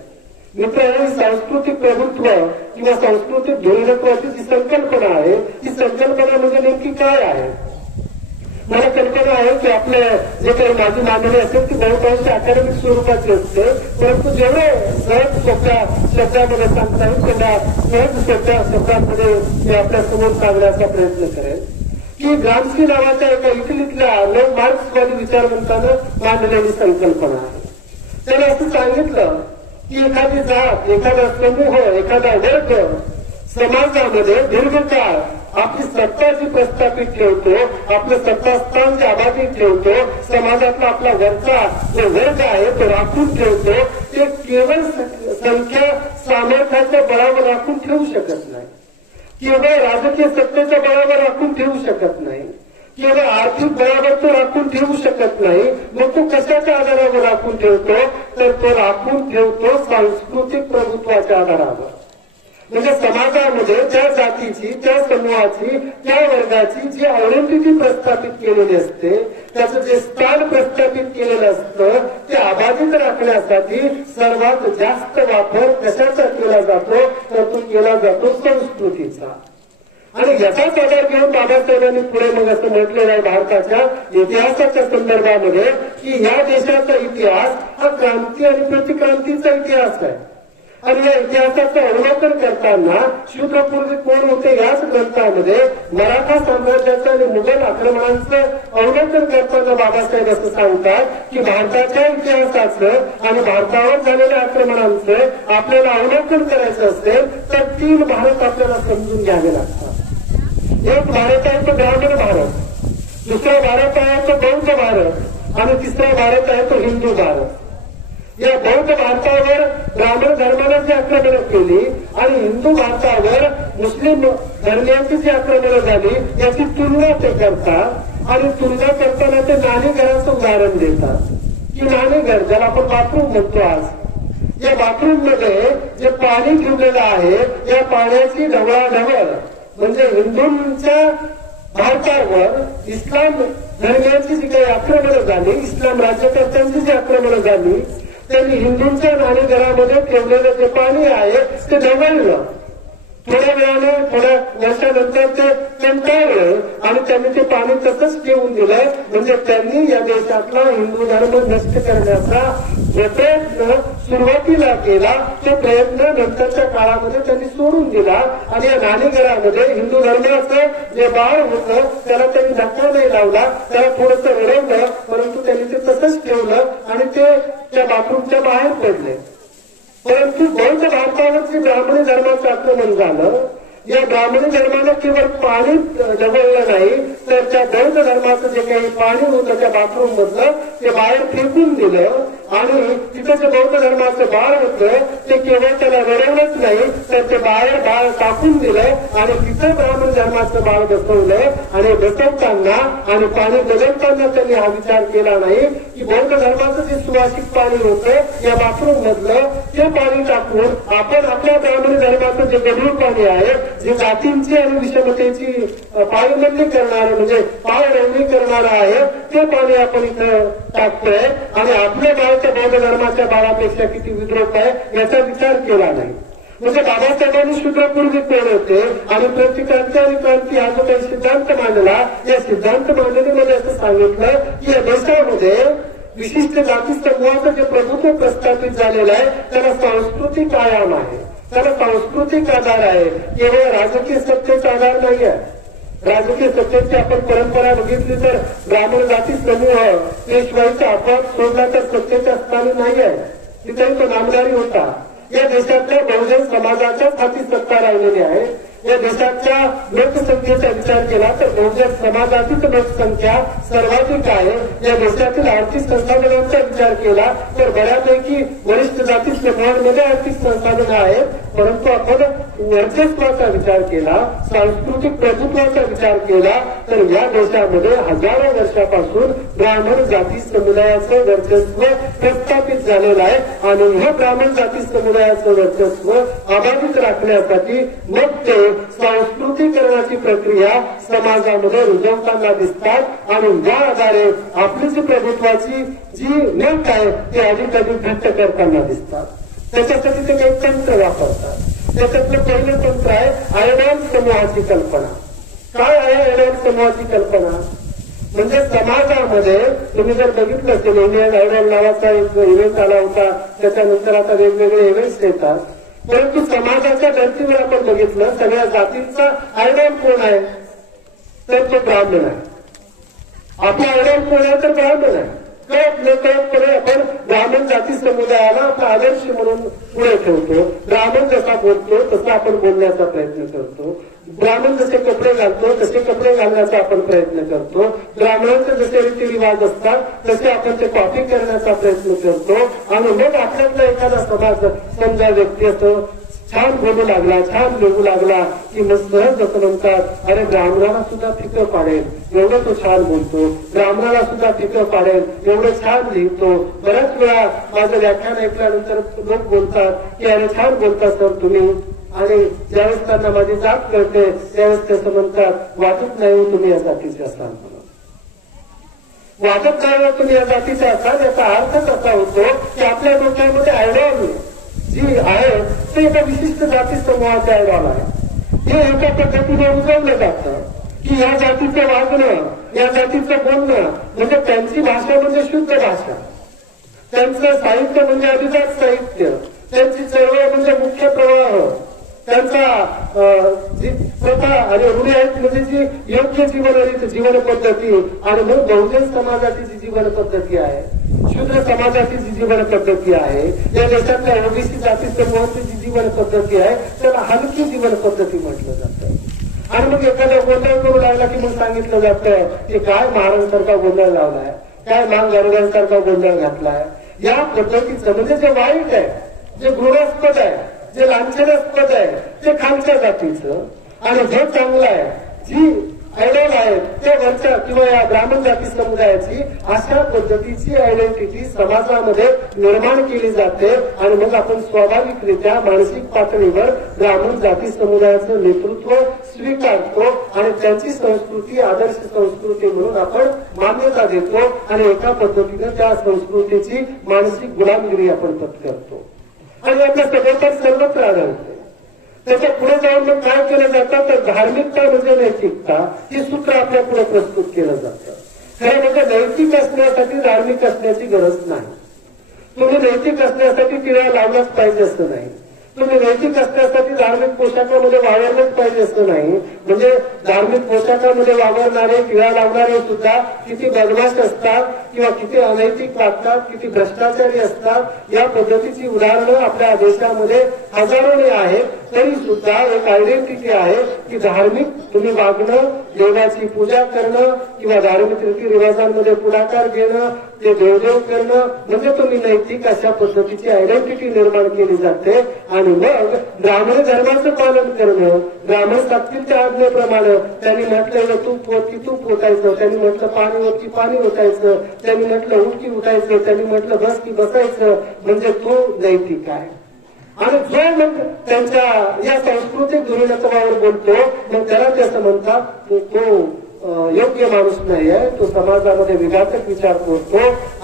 मित्रांनो, सांस्कृतिक प्रभुत्व किंवा सांस्कृतिक धोरणत्वाची जी संकल्पना आहे ती संकल्पना म्हणजे नेमकी काय आहे. मला कल्पना आहे की आपल्या जे काही माझी मांडणी असेल ती बहुतांश अकॅडमिक स्वरूपाची असते, परंतु जेवढे सहज सोप्या शब्दामध्ये सांगता येईल तेवढ्या सहज सोप्या शब्दांमध्ये मी आपल्या समोर सांगण्याचा प्रयत्न करेन. की ग्रामस्की नावाच्या एका इटलीतल्या मार्क्सवादी विचारवंतानं मांडलेली संकल्पना आहे. त्याने असं सांगितलं की एखादी जात, एखादा समूह, एखादा वर्ग समाजामध्ये दीर्घकाळ आपली सत्ता जी प्रस्थापित ठेवतो, आपलं सत्तास्थान जे अबाधित ठेवतो, समाजातला आपला वरचा जो वर्ग आहे तो राखून ठेवतो, ते केवळ संख्या सामर्थ्याच्या बळावर राखून ठेवू शकत नाही, केवळ राजकीय सत्तेच्या बळावर राखून ठेवू शकत नाही, केवळ आर्थिक बळावर तो राखून ठेवू शकत नाही. मग तो कशाच्या आधारावर राखून ठेवतो, तर तो राखून ठेवतो सांस्कृतिक प्रभुत्वाच्या आधारावर. म्हणजे समाजामध्ये त्या जातीची, त्या समूहाची, त्या वर्गाची जी आयडेंटिटी प्रस्थापित केलेली असते, त्याचं जे स्थान प्रस्थापित केलेलं असतं, ते अबाधित राखण्यासाठी सर्वात जास्त वापर कशाचा केला जातो, तर तो केला जातो संस्कृतीचा. आणि याचाच आधार घेऊन बाबासाहेबांनी पुढे मग असं म्हटलेलं आहे भारताच्या इतिहासाच्या संदर्भामध्ये की या देशाचा इतिहास हा क्रांती आणि प्रतिक्रांतीचा इतिहास आहे. आणि या इतिहासाचं अवलोकन करताना शूद्रपूर्वी कोण होते याच ग्रंथामध्ये मराठा साम्राज्याचं आणि मुघल आक्रमणांचं अवलोकन करताना बाबासाहेब असं सांगतात की भारताच्या इतिहासाचं आणि भारतावर झालेल्या आक्रमणांचं आपल्याला अवलोकन करायचं असेल तर 3 भारत आपल्याला समजून घ्यावे लागतात. एक भारत आहे तो ब्राह्मण भारत, दुसरा भारत आहे तो बौद्ध भारत आणि तिसरा भारत आहे तो हिंदू भारत. या बौद्ध भारतावर ब्राह्मण धर्मानं जी आक्रमणं केली आणि हिंदू भारतावर मुस्लिम धर्मियांची जी आक्रमणं झाली याची तुलना ते करतात. आणि तुलना करताना ते नाणेघराचं उदाहरण देतात की नाणेघर ज्याला आपण बाथरूम म्हणतो आज, या बाथरूम मध्ये जे पाणी ठेवलेलं आहे या पाण्याची ढवळाढवळ म्हणजे हिंदूंच्या भारतावर इस्लाम धर्मियांची जी काही आक्रमणं झाली, इस्लाम राज्यकर्त्यांची जी आक्रमणं झाली, त्यांनी हिंदूंच्या नाणेघरामध्ये ठेवलेलं जे पाणी आहे ते ढवळलं. थोड्या वेळाने थोड्या वर्षानंतर ते कंटाळलं आणि त्यांनी ते पाणी तसंच ठेवून दिलं. म्हणजे त्यांनी या देशातला हिंदू धर्म नष्ट करण्याचा जो प्रयत्न सुरुवातीला केला तो प्रयत्न नंतरच्या काळामध्ये त्यांनी सोडून दिला. आणि या नाणेघरामध्ये हिंदू धर्माचं जे बाळ होतं त्याला त्यांनी धक्का नाही लावला, त्याला थोडंसं रडवलं, परंतु त्यांनी ते तसंच ठेवलं आणि ते त्या बाथरूमच्या बाहेर पडले. परंतु बौद्ध भारतावर जे ब्राह्मणी धर्माचं आक्रमण झालं, या ब्राह्मणी धर्मानं केवळ पाणी ढवळलं नाही तर त्या बौद्ध धर्माचं जे काही पाणी होतं त्या बाथरूम मधलं ते बाहेर फेकून दिलं. आणि तिथं जे बौद्ध धर्माचं बाळ होतं ते केवळ त्याला रडवलंच नाही तर ते बाहेर बाळ टाकून दिलं आणि तिथं ब्राह्मण धर्माचं बाळ बसवलं. आणि बसवताना आणि पाणी बदलताना त्यांनी हा विचार केला नाही की बौद्ध धर्माचं जे सुवासिक पाणी होतं या बाथरूम मधलं ते पाणी टाकून आपण आपल्या ब्राह्मणी धर्माचं जे गढूळ पाणी आहे, जे जातींची आणि विषमतेची पायमल्ली करणारं म्हणजे पायरवणी करणारं आहे, ते पाणी आपण इथं टाकतोय आणि आपल्या बाळाच्या बौद्ध धर्माच्या बाळापेक्षा किती विद्रोह आहे याचा विचार केला नाही. म्हणजे बाबासाहेबांनी शूद्रपूर्वी कोण होते आणि प्रतिक्रांती आणि क्रांती हा जो काही सिद्धांत मांडला, या सिद्धांत मांडणीमध्ये असं सांगितलं की या देशामध्ये विशिष्ट जाती समूहाचं जे प्रभुत्व प्रस्थापित झालेलं आहे त्याला सांस्कृतिक आयाम आहे, त्याला सांस्कृतिक आधार आहे, केवळ राजकीय सत्तेचा आधार नाही आहे. राजकीय सत्तेची आपण परंपरा बघितली तर ब्राह्मण जाती समूह पेशवाईचा अपवाद सोडला तर सत्तेच्या स्थानी नाही आहे, तिथेही तो नामदारी होता. या देशातल्या बहुजन समाजाच्याच हाती सत्ता राहिलेली आहे. या देशाच्या लोकसंख्येचा विचार केला तर बहुजन समाजातीच लोकसंख्या सर्वाधिक आहे. या देशातील आर्थिक संसाधनांचा विचार केला तर बऱ्यापैकी वरिष्ठ जाती समूहांमध्ये आर्थिक संसाधनं आहेत. परंतु आपण वर्चस्वाचा विचार केला, सांस्कृतिक प्रभुत्वाचा विचार केला तर या देशामध्ये हजारो वर्षापासून ब्राह्मण जाती समुदायाचं वर्चस्व प्रस्थापित झालेलं आहे. आणि हे ब्राह्मण जाती समुदायाचं वर्चस्व अबाधित राखण्यासाठी मग ते सांस्कृतिकरणाची प्रक्रिया समाजामध्ये रुजवताना दिसतात आणि या आधारे आपली जी प्रभुत्वाची जी नेट आहे ती अधिक घट्ट करताना दिसतात. त्याच्यासाठी ते काही तंत्र वापरतात. त्याच्यातलं पहिलं तंत्र आहे आयडॉल समूहाची कल्पना. काय आहे आयडॉल समूहाची कल्पना? म्हणजे समाजामध्ये तुम्ही जर बघितलं असेल इंडियन आयडॉल नावाचा एक इव्हेंट आला होता, त्याच्यानंतर आता वेगवेगळे इव्हेंट्स येतात. परंतु समाजाच्या धर्तीवर आपण बघितलं सगळ्या जातींचा आयडॉल कोण आहे तर तो ब्राह्मण आहे. आपला आयडॉल कोण आहे तर ब्राह्मण आहे. कळत नकळतपणे आपण ब्राह्मण जाती समुदायाला आपला आदर्श म्हणून पुढे ठेवतो. ब्राह्मण जसा बोलतो तसा आपण बोलण्याचा प्रयत्न करतो. ब्राह्मण जसे कपडे घालतो तसे कपडे घालण्याचा आपण प्रयत्न करतो. ब्राह्मणांचे जसे रीतिरिवाज असतात तसे आपण ते कॉपी करण्याचा प्रयत्न करतो. आणि मग आपल्यातला एखादा समाज समजा व्यक्ती असं छान बोलू लागला, छान लिहू लागला की मग सहज असं म्हणतात, अरे ब्राह्मणाला सुद्धा फिकं पाडेल एवढं तो छान बोलतो, ब्राह्मणाला सुद्धा फिकं पाडेल एवढं छान लिहितो. बऱ्याच वेळा माझं व्याख्यान ऐकल्यानंतर लोक बोलतात की अरे छान बोलता सर तुम्ही. आणि ज्यावेळेस त्यांना माझी जात कळते त्यावेळेस ते असं म्हणतात, वाटत नाही तुम्ही या जातीचे असाल म्हणून. वाटत नाही तुम्ही या जातीचे असाल याचा अर्थच असा होतो की आपल्या डोक्यामध्ये आयडिया जी आहे ते एका विशिष्ट जाती समूहाचे आयडॉल आहे. हे एका पद्धतीने उजवलं जातं की या जातीचं वागणं, या जातीचं बोलणं म्हणजे त्यांची भाषा म्हणजे शुद्ध भाषा, त्यांचं साहित्य म्हणजे अभिजात साहित्य, त्यांची चळवळ म्हणजे मुख्य प्रवाह, त्यांचा जी प्रथा आणि रूढी आहेत म्हणजे जी योग्य जीवन पद्धती. आणि मग बहुजन समाजाची जी जीवन पद्धती आहे, शूद्र समाजाची जी जीवन पद्धती आहे, या देशातल्या ओबीसी जाती समूहाची जी जीवन पद्धती आहे त्याला हलकी जीवन पद्धती म्हटलं जातं. आणि मग एखादा गोंधळ करू लागला की मग सांगितलं जातं की काय महाराजांसारखा गोंधळ लावलाय, काय मांगरगांसारखा गोंधळ घातलाय. या पद्धतीचं म्हणजे जे वाईट आहे, जे घृणास्पद आहे, जे लांछनास्पद आहे ते खालच्या जातीचं, आणि जे चांगलं आहे, जी आयडॉल आहे ते वरच्या किंवा या ब्राह्मण जाती समुदायाची, अशा पद्धतीची आयडेंटिटी समाजामध्ये निर्माण केली जाते. आणि मग आपण स्वाभाविकरित्या मानसिक पातळीवर ब्राह्मण जाती समुदायाचं नेतृत्व स्वीकारतो आणि त्यांची संस्कृती आदर्श संस्कृती म्हणून आपण मान्यता देतो आणि एका पद्धतीनं त्या संस्कृतीची मानसिक गुलामगिरी आपण पत्करतो. आणि आपल्या सगळ्यात सर्वत्र आढळते. त्याच्या पुढे जाऊन मग काय केलं जातं तर धार्मिकता म्हणजे नैतिकता हे सूत्र आपल्या पुढे प्रस्तुत केलं जातं. खरं म्हणजे नैतिक असण्यासाठी धार्मिक असण्याची गरज नाही. तुम्ही नैतिक असण्यासाठी टिळा लावलाच पाहिजे असं नाही. तुम्ही नैतिक असण्यासाठी धार्मिक पोशाखामध्ये वावरलंच पाहिजे असं नाही. म्हणजे धार्मिक पोशाखामध्ये वावरणारे टिळा लावणारे सुद्धा किती बदमाश असतात किंवा किती अनैतिक वागतात, किती भ्रष्टाचारी असतात, या पद्धतीची उदाहरणं आपल्या देशामध्ये हजारोने आहेत. तरी सुद्धा एक आयडेंटिटी आहे की धार्मिक तुम्ही वागणं, देवाची पूजा करणं किंवा धार्मिक रीतिरिवाजांमध्ये पुढाकार घेणं, ते देवदेव करणं म्हणजे तुम्ही नैतिक, अशा पद्धतीची आयडेंटिटी निर्माण केली जाते. आणि मग ब्राह्मण धर्माचं पालन करणं, ब्राह्मण सात्विकच्या आज्ञेप्रमाणे त्यांनी म्हटलेलं तूप होत की तूप होतायचं, त्यांनी म्हटलं पाणी होत की पाणी होतायचं, त्यांनी म्हटलं उठ की उठायचं, त्यांनी म्हटलं बस की बसायचं, म्हणजे तो नैतिक आहे. आणि जो मग त्यांच्या या सांस्कृतिक धोरणावर बोलतो मग त्याला ते असं म्हणतात तो योग्य माणूस नाही आहे, तो समाजामध्ये विघातक विचार करतो.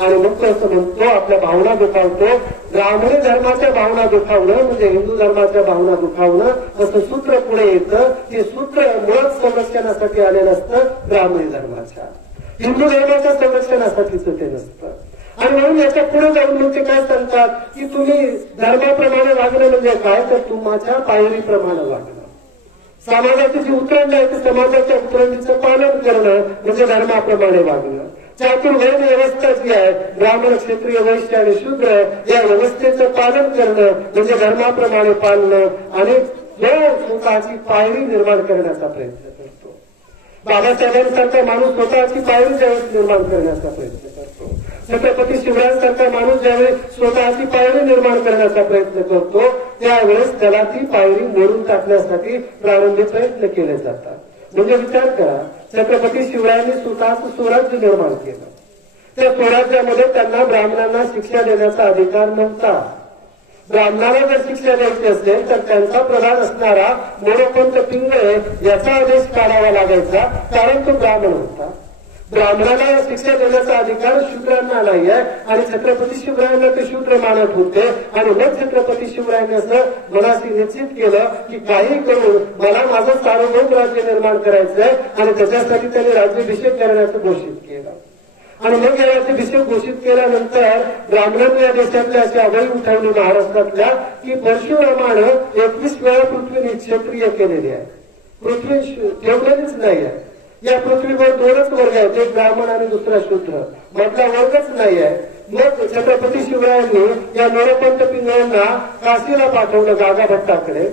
आणि मग तो असं म्हणतो आपल्या भावना दुखावतो. ब्राह्मणी धर्माच्या भावना दुखावणं म्हणजे हिंदू धर्माच्या भावना दुखावणं असं सूत्र पुढे येतं. हे सूत्र मुळात संरक्षणासाठी आलेलं असतं ब्राह्मणी धर्माच्या, हिंदू धर्माच्या संरक्षणासाठीच ते नसतं. आणि म्हणून याच्या पुढे जाऊन मग ते काय सांगतात की तुम्ही धर्माप्रमाणे वागणं म्हणजे काय तर तुमच्या पायरीप्रमाणे वागणं. समाजाची जी उतरंड आहे ती समाजाच्या उतरंडीचं पालन करणं म्हणजे धर्माप्रमाणे वागणं. चातुर्वर्ण व्यवस्था जी आहे ब्राह्मण, क्षत्रिय, वैश्य आणि शूद्र या व्यवस्थेचं पालन करणं म्हणजे धर्माप्रमाणे पालणं. आणि स्वतःची पायरी निर्माण करण्याचा प्रयत्न करतो. बाबासाहेबांसारखा माणूस स्वतःची पायरी ज्यावेळेस निर्माण करण्याचा प्रयत्न करतो, छत्रपती शिवरायांसारखा माणूस ज्यावेळेस स्वतःची पायरी निर्माण करण्याचा प्रयत्न करतो त्यावेळेस त्याला ती पायरी मोडून टाकण्यासाठी प्रारंभी प्रयत्न केले जातात. म्हणजे विचार करा, छत्रपती शिवरायांनी स्वतःचं स्वराज्य निर्माण केलं. त्या स्वराज्यामध्ये त्यांना ब्राह्मणांना शिक्षा देण्याचा अधिकार नव्हता. ब्राह्मणाला जर शिक्षा द्यायची असेल तर त्यांचा प्रधान असणारा मोरोपंत पिंगळे याचा आदेश काढावा लागायचा, कारण तो ब्राह्मण होता. ब्राह्मणाला शिक्षा देण्याचा अधिकार शूद्रांना नाही आहे. आणि छत्रपती शिवरायांना ते शूद्र मानत होते. आणि मग छत्रपती शिवरायांनी असं मनाशी निश्चित केलं की काही करून मला माझं सार्वभौम राज्य निर्माण करायचंय. आणि त्याच्यासाठी त्यांनी राज्याभिषेक करण्याचं घोषित केलं. आणि मग या राज्याभिषेक घोषित केल्यानंतर ब्राह्मणांनी या देशातल्या अशी आघाडी उठवली महाराष्ट्रातल्या की परशुरामानं 21 वेळा पृथ्वी क्षत्रिय केलेली आहे. पृथ्वी ठेवलेलीच नाही आहे. या पृथ्वीवर दोनच वर्ग आहेत, एक ब्राह्मण आणि दुसरा शूद्र, मधला वर्गच नाही आहे. मग छत्रपती शिवरायांनी या मोरोपंत पिंगळांना काशीला पाठवलं गागा भट्टाकडे.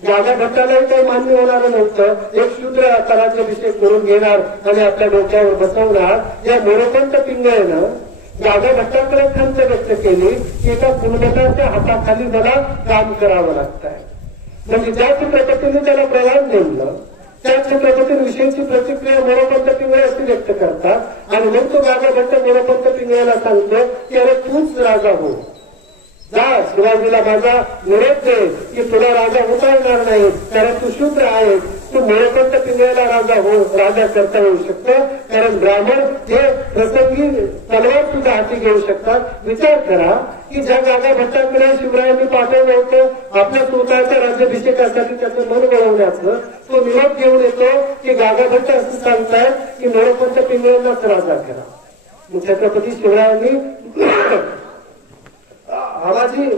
गागा भट्टालाही काही मान्य होणार नव्हतं. एक शूद्र आता राज्याभिषेक करून घेणार आणि आपल्या डोक्यावर बसवणार. या मोरोपंत पिंगळेनं गागा भट्टाकडे खंत व्यक्त केली की एका कुलगटाच्या हाताखाली मला काम करावं लागतंय. म्हणजे ज्या छत्रपतींनी त्याला प्रधान नेमलं त्या छत्रपतींविषयीची प्रतिक्रिया मोरोपंत पिंगळे अशी व्यक्त करतात. आणि मग तो गागा भट्ट मोरोपंत पिंगळेला सांगतो की अरे तूच राजा हो, जा शिवाजीला माझा निरोप दे की तुला राजा होता येणार नाही कारण तू शूद्र आहेस. तू मोरोपंत पिंगळेला राजा करता येऊ शकतं कारण ब्राह्मण हे प्रसंगी तलवार सुद्धा हाती घेऊ शकतात. विचार करा की ज्या गागा भट्टाकडे शिवरायांनी पाठवलं होतं आपल्या स्वतःच्या राज्याभिषेकासाठी त्याचं मन वळवण्याचं, तो निरोप घेऊन येतो की गागा भट्ट असं सांगतायत की मोरोपंत पिंगळेंनाच राजा करा. मग छत्रपती शिवरायांनी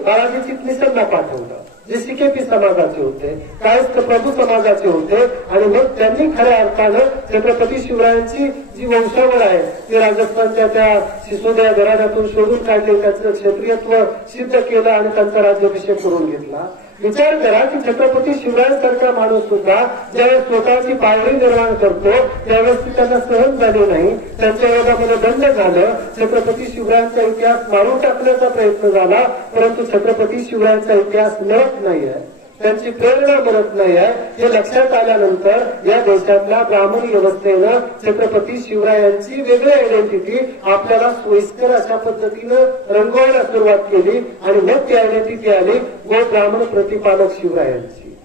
बाळाजी चिटणीसांना पाठवलं जे सिकेपी समाजाचे होते, कायस्थ प्रभू समाजाचे होते. आणि मग त्यांनी खऱ्या अर्थानं छत्रपती शिवरायांची जी वंशावळ आहे ती राजस्थानच्या त्या सिसोदिया घराण्यातून शोधून काढले, त्याचं क्षत्रियत्व सिद्ध केलं आणि त्यांचा राज्याभिषेक करून घेतला. विचार करा की छत्रपती शिवरायांसारखा माणूस सुद्धा ज्यावेळेस स्वतःची पायरी निर्माण करतो त्यावेळेस ती त्यांना सहन झाली नाही. त्यांच्या विरोधामध्ये बंद झालं. छत्रपती शिवरायांचा इतिहास मारून टाकण्याचा प्रयत्न झाला परंतु छत्रपती शिवरायांचा इतिहास मरत नाहीये, त्यांची प्रेरणा मरत नाही आहे. हे लक्षात आल्यानंतर या देशातल्या ब्राह्मणी व्यवस्थेनं छत्रपती शिवरायांची वेगळी आयडेंटिटी आपल्याला सोयीस्कर अशा पद्धतीनं रंगवायला सुरुवात केली आणि मग ती आयडेंटिटी आली गो ब्राह्मण प्रतिपालक शिवरायांची.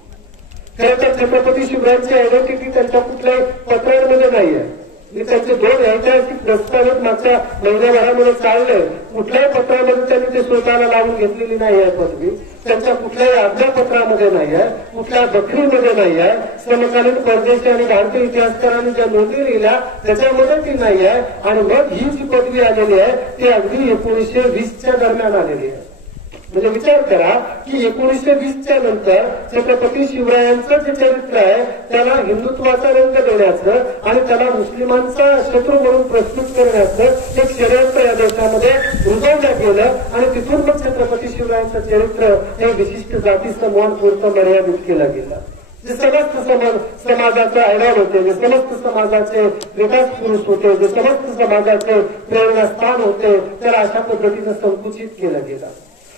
खरं तर छत्रपती शिवरायांची आयडेंटिटी त्यांच्या कुठल्याही पत्रांमध्ये नाही आहे. मी त्यांचे दोन ऐतिहासिक दस्तावेज मागच्या महिन्याभरामध्ये काढले. कुठल्याही पत्रामध्ये त्यांनी ते स्वतःला लावून घेतलेली नाही आहे पदवी. त्यांच्या कुठल्याही आज्ञापत्रामध्ये नाही आहे, कुठल्या बखरीमध्ये नाही आहे. समकालीन परदेशी आणि भारतीय इतिहासकारांनी ज्या नोंदी लिहिल्या त्याच्यामध्ये ती नाही आहे. आणि मग ही जी पदवी आलेली आहे ती अगदी 1920च्या दरम्यान आलेली आहे. म्हणजे विचार करा की 1920च्या नंतर छत्रपती शिवरायांचं जे चरित्र आहे त्याला हिंदुत्वाचा रंग देण्याचं आणि त्याला मुस्लिमांचा शत्रू म्हणून प्रस्तुत करण्याचं एक षडयंत्र या देशामध्ये रुजवण्यात गेलं. आणि तिथून मग छत्रपती शिवरायांचं चरित्र हे विशिष्ट जाती समूहांपुरतं मर्यादित केलं गेलं. जे समस्त समाजाचे आयडॉल होते, जे समस्त समाजाचे विकास पुरुष होते, जे समस्त समाजाचे प्रेरणास्थान होते त्याला अशा पद्धतीनं संकुचित केलं गेलं.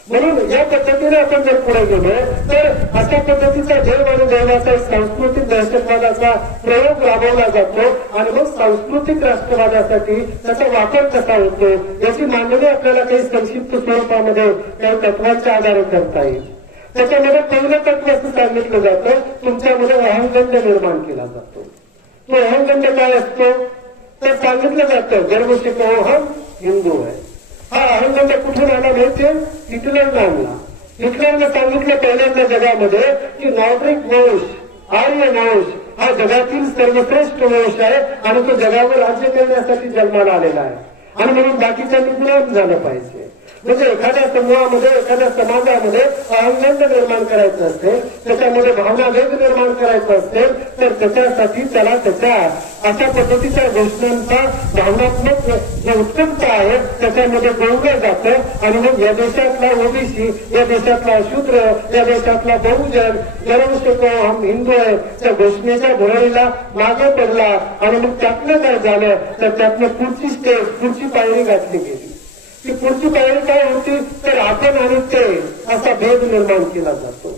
म्हणून या पद्धतीने आपण जर पुढे गेलो तर अशा पद्धतीचा जैव आणि दैवाचा सांस्कृतिक दहशतवादाचा प्रयोग राबवला जातो आणि मग सांस्कृतिक राष्ट्रवादासाठी त्याचा वापर कसा होतो याची मांडणी आपल्याला काही संक्षिप्त स्वरूपामध्ये काही तत्वांच्या आधारे करता येईल. त्याच्यामध्ये पहिलं तत्व असं सांगितलं जातं तुमच्यामध्ये अहंगंड निर्माण केला जातो. तो अहंगंड काय असतो तर सांगितलं जातं गर्वशिकोहम हिंदू आहे. हा अहंगंड कुठून आला माहितीये? हिटलरनं आणला. हिटलरनं सांगितलं पहिल्यांदा जगामध्ये की नॉर्डिक वंश, आर्य वंश हा जगातील सर्वश्रेष्ठ वंश आहे आणि तो जगावर राज्य करण्यासाठी जन्माला आलेला आहे आणि म्हणून बाकीच्यांनी गुलाम झालं पाहिजे. म्हणजे एखाद्या समूहामध्ये एखाद्या समाजामध्ये अहंगंड निर्माण करायचं असेल, त्याच्यामध्ये भावनाभेद निर्माण करायचा असेल तर त्याच्यासाठी त्याला त्याच्या अशा पद्धतीच्या घोषणांचा भावनात्मक जे उत्तमता आहे त्याच्यामध्ये बोललं जातं. आणि मग या देशातला ओबीसी, या देशातला शूद्र, या देशातला बहुजन गर्वशिकोहम हिंदू आहे त्या घोषणेच्या धोरणीला मागे पडला आणि मग त्यातनं काय झालं तर त्यातनं पुढची स्टेज, पुढची पायरी गाठली गेली. ती पुढची पायरी काय होती तर आपण आणि ते असा भेद निर्माण केला जातो.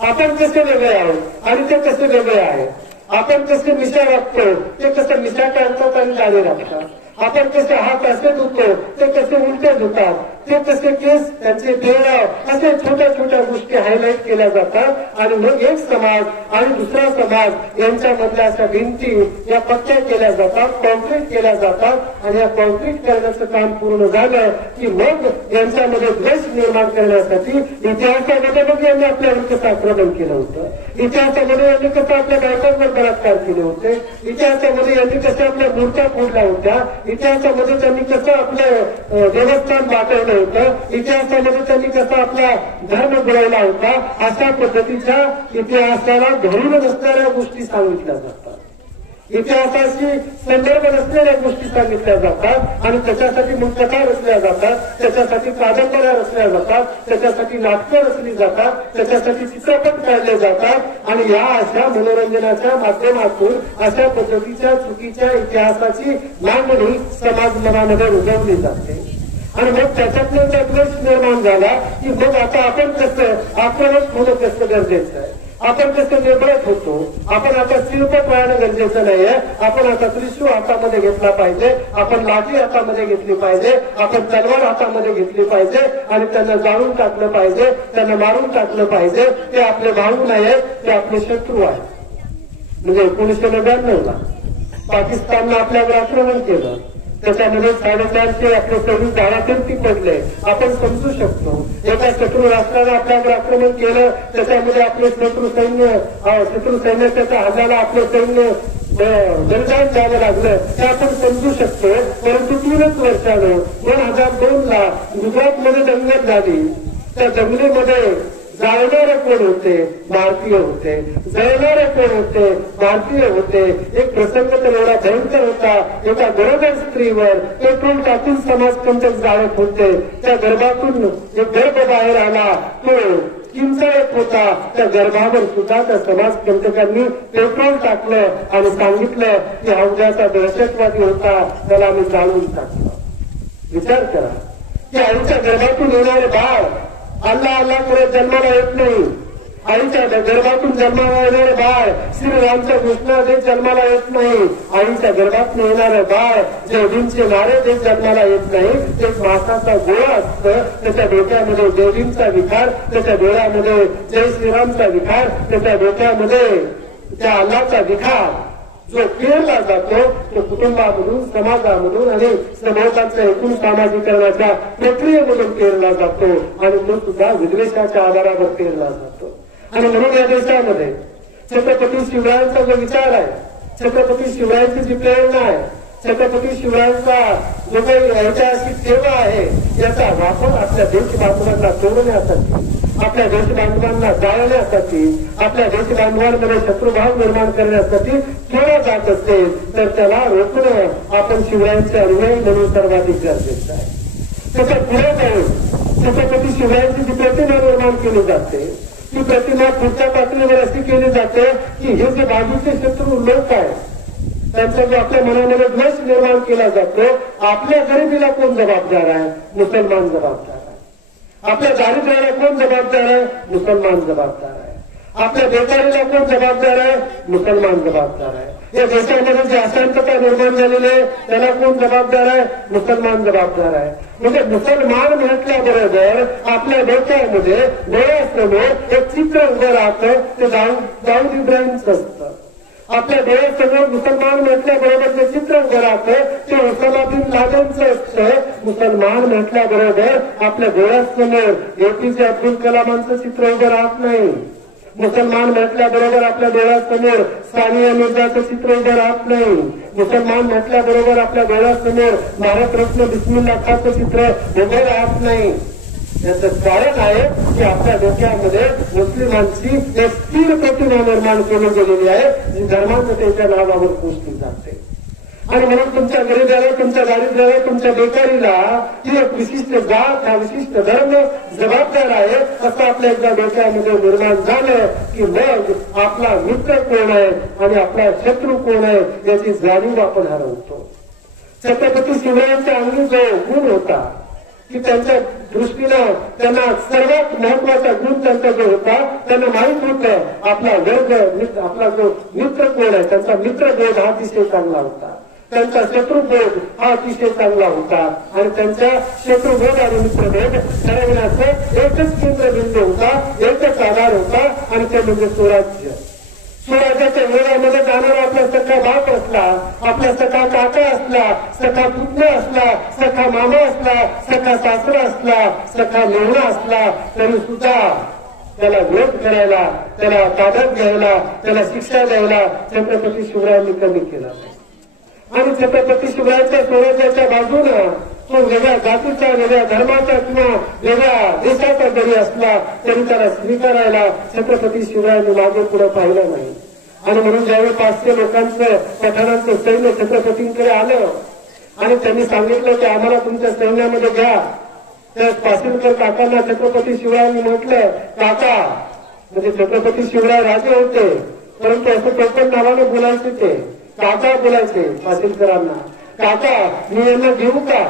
आपण कसे वेगळे आहोत आणि ते कसे वेगळे आहे. आपण कसे मिशा राखतो ते कसं मिशा काढतात आणि दाढी राखतात. आपण कसे हात असे धुतो ते कसे उलटे धुतात. ते कसे केस त्यांचे पेहराव असे छोट्या छोट्या गोष्टी हायलाईट केल्या जातात आणि मग एक समाज आणि दुसरा समाज यांच्यामधल्या अशा भिंती या पक्क्या केल्या जातात, कॉन्क्रीट केल्या जातात. आणि या कॉन्क्रीट करण्याचं काम पूर्ण झालं की मग यांच्यामध्ये द्वेष निर्माण करण्यासाठी इतिहासामध्ये मग यांनी आपल्यावर कसं आक्रमण केलं होतं, इतिहासामध्ये यांनी कसं आपल्या बायकांवर बलात्कार केले होते, इतिहासामध्ये यांनी कसं आपल्या मूर्त्या फोडल्या होत्या, इतिहासामध्ये त्यांनी कसं आपलं देवस्थान वाटवलं होतं, इतिहासामध्ये त्यांनी कसा आपला धर्म बुडवला होता. अशा पद्धतीच्या इतिहासाला धरून नसणाऱ्या गोष्टी सांगितल्या जातात. इतिहासाशी संदर्भ नसलेल्या गोष्टी सांगितल्या जातात आणि त्याच्यासाठी मग कथा रचल्या जातात, त्याच्यासाठी कादंबऱ्या रचल्या जातात, त्याच्यासाठी नाटकं रचली जातात, त्याच्यासाठी चित्रपट काढले जातात आणि या अशा मनोरंजनाच्या माध्यमातून अशा पद्धतीच्या चुकीच्या इतिहासाची मांडणी समाज मनामध्ये रुजवली जाते आणि मग त्याच्यातनं जर द्वेष निर्माण झाला की मग आता आपण कसं आपणच होणं कसं गरजेचं आहे, आपण कसं निर्भयक होतो, आपण आता स्थिरपट राहणं गरजेचं नाहीये, आपण आता त्रिशूळ हातामध्ये घेतला पाहिजे, आपण लाठी हातामध्ये घेतली पाहिजे, आपण तलवार हातामध्ये घेतली पाहिजे आणि त्यांना जाळून टाकलं पाहिजे, त्यांना मारून टाकलं पाहिजे. ते आपले भाऊ नाही आहेत, ते आपले शत्रू आहेत. म्हणजे 1999ला पाकिस्ताननं आपल्यावर आक्रमण केलं, त्याच्यामध्ये 450 आपले सैनिक धारातीर्थी पडले. आपण समजू शकतो एका शत्रू राष्ट्राने आपल्यावर आक्रमण केलं, त्याच्यामध्ये आपले शत्रू सैन्याच्या हल्ल्याला आपलं सैन्य बलिदान द्यावं लागलं, ते आपण समजू शकतो. परंतु 3च वर्षानं 2002ला गुजरातमध्ये दंगल झाली. त्या दंगलीमध्ये जाळणारे कोण होते? भारतीय होते. जळणारे कोण होते? भारतीय होते. एक प्रसंग तर एवढा भयंकर होता, एका गरोदर स्त्रीवर पेट्रोल टाकून समाजकंटक जाळत होते. त्या गर्भातून एक गर्भ बाहेर आला, तो किंचाळत होता. त्या गर्भावर सुद्धा त्या समाजकंटकांनी पेट्रोल टाकलं आणि सांगितलं की हा उद्याचा दहशतवादी होता, त्याला आम्ही जाळून टाकलं. विचार करा की आईच्या गर्भातून येणारे बाळ अल्लाह अल्लाह करत जन्माला येत नाही. आईच्या गर्भातून जन्माला येणारे बाळ श्रीरामच्या घोषणा देत जन्माला येत नाही. आईच्या गर्भातून येणारं बाळ जयभीमचे नारे देत जन्माला येत नाही. एक मासाचा गोळा असतं, त्याच्या डोक्यामध्ये जयभीमचा विकार, त्याच्या डोळ्यामध्ये जय श्रीरामचा विकार, त्याच्या डोक्यामध्ये त्या अल्लाचा विकार जो पेरला जातो तो कुटुंबामधून, समाजामधून आणि समाजाच्या एकूण सामाजिकरणाच्या प्रक्रियेमधून पेरला जातो आणि तो सुद्धा विद्वेषाच्या आधारावर पेरला जातो. आणि म्हणून या देशामध्ये छत्रपती शिवरायांचा जो विचार आहे, छत्रपती शिवरायांची जी प्रेरणा आहे, छत्रपती शिवरायांचा जो काही ऐतिहासिक सेवा आहे, याचा वापर आपल्या देशबांधवांना तोडण्यासाठी, आपल्या देशबांधवांना जाळण्यासाठी, आपल्या देशबांधवांमध्ये शत्रुभाव निर्माण करण्यासाठी केला जात असेल तर त्याला रोखणं आपण शिवरायांचे अनुयायी म्हणून सर्वाधिक गरजेचं आहे. त्याच्या पुढे जाऊन छत्रपती शिवरायांची जी प्रतिमा निर्माण केली जाते, ती प्रतिमा पुढच्या पातळीवर अशी केली जाते की हे जे बाजूचे शत्रू लोक आहेत त्यांचा जो आपल्या मनामध्ये द्वेष निर्माण केला जातो, आपल्या गरिबीला कोण जबाबदार आहे? मुसलमान जबाबदार आहे. आपल्या दारिद्र्याला कोण जबाबदार आहे? मुसलमान जबाबदार आहे. आपल्या बेकारीला कोण जबाबदार आहे? मुसलमान जबाबदार आहे. या देशामध्ये जी अशांतता निर्माण झालेली आहे त्याला कोण जबाबदार आहे? मुसलमान जबाबदार आहे. म्हणजे मुसलमान म्हटल्याबरोबर आपल्या डोक्यामध्ये डोळ्यासमोर एक चित्र उभं राहतं, ते दाऊद इब्राहिमचं असतं. आपल्या डोळ्यासमोर मुसलमान म्हटल्याबरोबर जे चित्र उभं राहतं ते ओसामा बिन लादेनचं असतं. मुसलमान म्हटल्याबरोबर आपल्या डोळ्यासमोर एपीजे अब्दुल कलामांचं चित्र उभं राहत नाही. मुसलमान म्हटल्याबरोबर आपल्या डोळ्यासमोर सानिया मिर्झाचं चित्र उभं राहत नाही. मुसलमान म्हटल्याबरोबर आपल्या डोळ्यासमोर भारतरत्न बिस्मिल्ला खानचं चित्र उभं राहत नाही. याचं कारण आहे की आपल्या डोक्यामध्ये मुस्लिमांची एक स्थिर प्रतिमा निर्माण केली गेलेली आहे, जी धर्मांततेच्या नावावर पोचली जाते. आणि म्हणून तुमच्या गरिबाला, तुमच्या दारिद्र्याला, तुमच्या बेकारीला ही एक विशिष्ट जात, हा विशिष्ट धर्म जबाबदार आहे असं आपल्या एकदा डोक्यामध्ये निर्माण झालं की मग आपला मित्र कोण आहे आणि आपला शत्रू कोण आहे याची जाणीव आपण हरवतो. छत्रपती शिवरायांच्या अंगी जो गुण होता की त्यांच्या दृष्टीनं त्यांना सर्वात महत्वाचा गुण त्यांचा जो होता, त्यांना माहीत होतं आपला वर्ग, आपला जो मित्र कोण आहे, त्यांचा मित्रभेद हा अतिशय चांगला होता, त्यांचा शत्रुभेद हा अतिशय चांगला होता आणि त्यांच्या शत्रुभेद आणि मित्रभेद ठरविण्याचं एकच केंद्रबिंदू होता, एकच आधार होता आणि ते म्हणजे स्वराज्य. स्वराज्याच्या वेळामध्ये जाणारा आपला सखा बाप असला, आपला सखा काका असला, सखा पुतण्या असला, सखा मामा असला, सखा सासरा असला, सखा मेहुणा असला तरी सुद्धा त्याला विरोध करायला, त्याला ताब्यात घ्यायला, त्याला शिक्षा द्यायला छत्रपती शिवरायांनी कमी केला नाही. आणि छत्रपती शिवरायांच्या स्वराज्याच्या बाजूनं तो वेगळ्या जातीचा, वेगळ्या धर्माचा किंवा वेगळ्या देशाचा जरी असला तरी त्याला स्वीकारायला छत्रपती शिवरायांनी मागे पुढे पाहिलं नाही. आणि म्हणून ज्यावेळी 500 लोकांचं पठाणांचं सैन्य छत्रपतींकडे आलं आणि त्यांनी सांगितलं की आम्हाला तुमच्या सैन्यामध्ये घ्या, त्या पासिंगकर काकांना छत्रपती शिवरायांनी म्हटलं, काका म्हणजे छत्रपती शिवराय राजे होते, परंतु असं टोपण नावानं बोलायचे, ते काका बोलायचे पासिंगकरांना, काका मी यांना घेऊ का,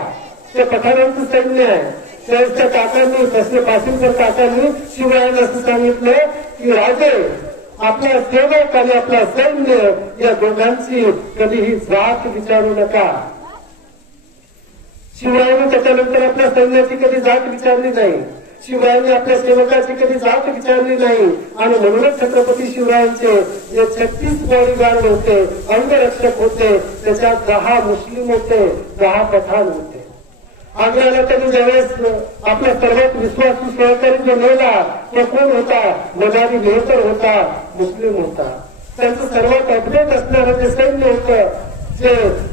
ते पठाणांचं सैन्य आहे. त्या काकांनी तसले पासिंगकर काकांनी शिवरायांना असं सांगितलं की राजे आपला सेवक आणि आपला सैन्य या दोघांची कधीही जात विचारू नका. शिवरायांनी त्याच्यानंतर आपल्या सैन्याची कधी जात विचारली नाही, शिवरायांनी आपल्या सेवकाची कधी जात विचारली नाही. आणि म्हणूनच छत्रपती शिवरायांचे जे 36 बॉडीगार्ड होते, अंगरक्षक होते, त्याच्यात 10 मुस्लिम होते, 10 पठाण होते. आग्र्याला त्यांनी ज्यावेळेस आपला सर्वात विश्वासू सहकारी जो नेला तो कोण होता, मदारी मेहतर होता, मुस्लिम होता. त्यांचं सर्वात अपडेट असणारं जे सैन्य होतं, जे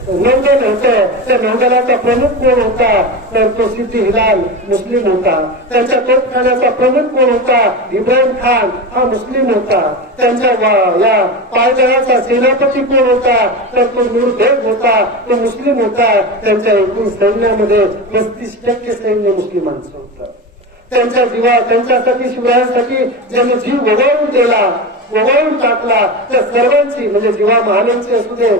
नौदल होतं, त्या नौदलाचा प्रमुख कोण होता, तर तो सिद्दी हिलाल मुस्लिम होता. त्यांच्या तोफखान्याचा प्रमुख कोण होता, इब्राहिम खान हा मुस्लिम होता. त्यांच्या या पायदळाचा सेनापती कोण होता, तर तो नूरबेग होता, तो मुस्लिम होता. त्यांच्या एकूण सैन्यामध्ये 35% सैन्य मुस्लिमांचं होतं. त्यांच्या त्यांच्यासाठी शिवरायांसाठी ज्यांनी जीव वगळून दिला, वगळून टाकला, त्या सर्वांची म्हणजे जीवा महालेंची असू दे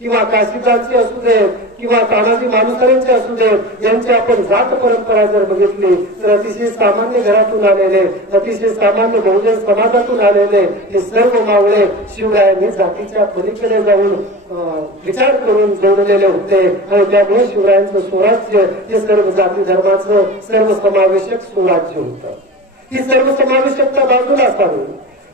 किंवा काशीदांची असू दे किंवा तानाजी मालुसरेंची असू दे, यांची आपण जात परंपरा जर बघितली तर अतिशय सामान्य घरातून आलेले, अतिशय सामान्य बहुजन समाजातून आलेले हे सर्व मावळे शिवरायांनी जातीच्या पलीकडे जाऊन विचार करून जोडलेले होते. आणि त्यामुळे शिवरायांचं स्वराज्य हे सर्व जाती धर्माचं सर्वसमावेशक स्वराज्य होतं. ही सर्वसमावेशकता बाजूला असावी.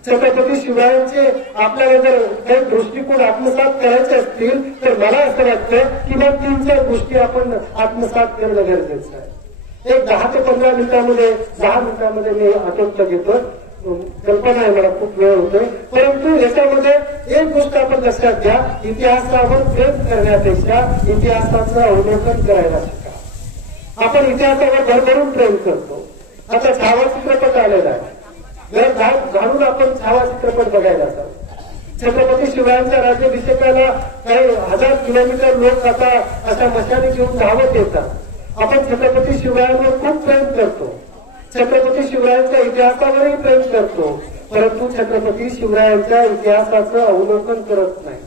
छत्रपती शिवरायांचे आपल्याला जर काही दृष्टिकोन आत्मसात करायचे असतील तर मला असं वाटतं की मग 3-4 गोष्टी आपण आत्मसात करणं गरजेचं आहे. एक 10 ते 15 मिनिटांमध्ये 10 मिनिटांमध्ये मी आटोपता घेतो, कल्पना आहे मला, खूप वेळ होतोय. परंतु याच्यामध्ये एक गोष्ट आपण लक्षात घ्या, इतिहासावर प्रेम करण्यापेक्षा इतिहासाचं अवलोकन करायला शिका. आपण इतिहासावर भरभरून प्रेम करतो. आता छावा चित्रपट आलेला आहे, घालून आपण छावा चित्रपट बघायला जातो. छत्रपती शिवरायांच्या राज्याभिषेकाला काही 1000 किलोमीटर लोक आता अशा मशाली घेऊन धावत येतात. आपण छत्रपती शिवरायांवर खूप प्रेम करतो, छत्रपती शिवरायांच्या इतिहासावरही प्रेम करतो, परंतु छत्रपती शिवरायांच्या इतिहासाचं अवलोकन करत नाही.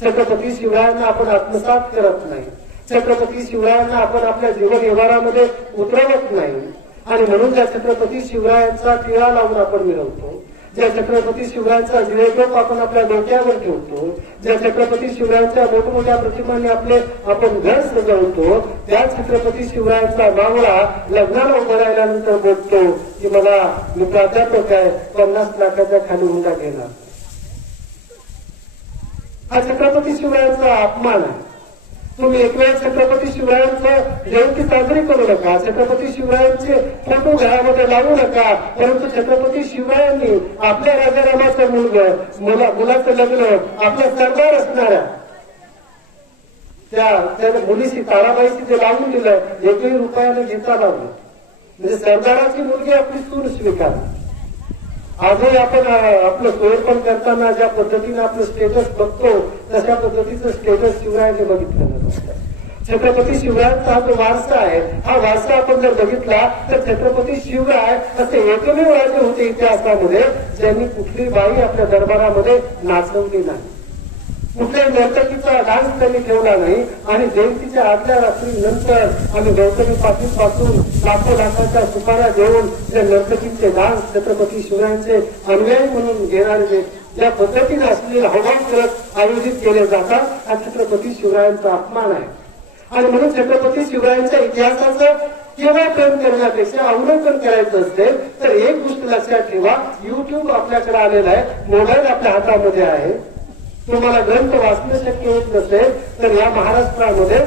छत्रपती शिवरायांना आपण आत्मसात करत नाही. छत्रपती शिवरायांना आपण आपल्या जीवन व्यवहारामध्ये उतरवत नाही. आणि म्हणून ज्या छत्रपती शिवरायांचा टिळा लावून आपण मिळवतो, ज्या छत्रपती शिवरायांचा जिरेटोप आपण आपल्या डोक्यावर ठेवतो, ज्या छत्रपती शिवरायांच्या मोठमोठ्या प्रतिमांनी आपण घर सजवतो, त्या छत्रपती शिवरायांचा मावळा लग्नाला उभं राहिल्यानंतर बोलतो की मी प्राध्यापक आहे, 50 लाखाच्या खाली हुंडा घेणार. हा छत्रपती शिवरायांचा अपमान आहे. तुम्ही एक वेळ छत्रपती शिवरायांचं जयंती साजरी करू नका, छत्रपती शिवरायांचे फोटो घरामध्ये लावू नका, परंतु छत्रपती शिवरायांनी आपल्या राजारामाचं मुलाचं लग्न आपल्या सरदार असणाऱ्या त्या मुलीशी ताराबाईशी जे लावून दिलं, 1 रुपयाने घेता लावलं, म्हणजे सरदाराची मुलगी आपली सून स्वीकारली. आजही आपण आपलं सोयरपण करताना ज्या पद्धतीने आपलं स्टेटस बघतो तशा पद्धतीचं स्टेटस शिवरायाने बघितलं नव्हतं. छत्रपती शिवरायांचा हा जो वारसा आहे, हा वारसा आपण जर बघितला तर छत्रपती शिवराय असे एकमेव राजे होते इतिहासामध्ये ज्यांनी कुठली बाई आपल्या दरबारामध्ये नाचवली नाही, कुठल्याही नर्तकीचा डान्स त्यांनी ठेवला नाही. आणि जयंतीच्या आदल्या रात्री नंतर आम्ही गौतमी पासून लाखो लाखाच्या सुपाऱ्या घेऊन त्या नर्तकीचे डान्स छत्रपती शिवरायांचे अनुयायी म्हणून घेणारे ज्या पद्धतीने असलेले आव्हान करत आयोजित केले जातात, हा छत्रपती शिवरायांचा अपमान आहे. आणि म्हणून छत्रपती शिवरायांच्या इतिहासाचं केवळ प्रेम करण्यापेक्षा अवलोकन करायचं असेल तर एक गोष्ट लक्षात ठेवा, युट्यूब आपल्याकडे आलेला आहे, मोबाईल आपल्या हातामध्ये आहे. तुम्हाला ग्रंथ वाचणं शक्य होत नसेल तर या महाराष्ट्रामध्ये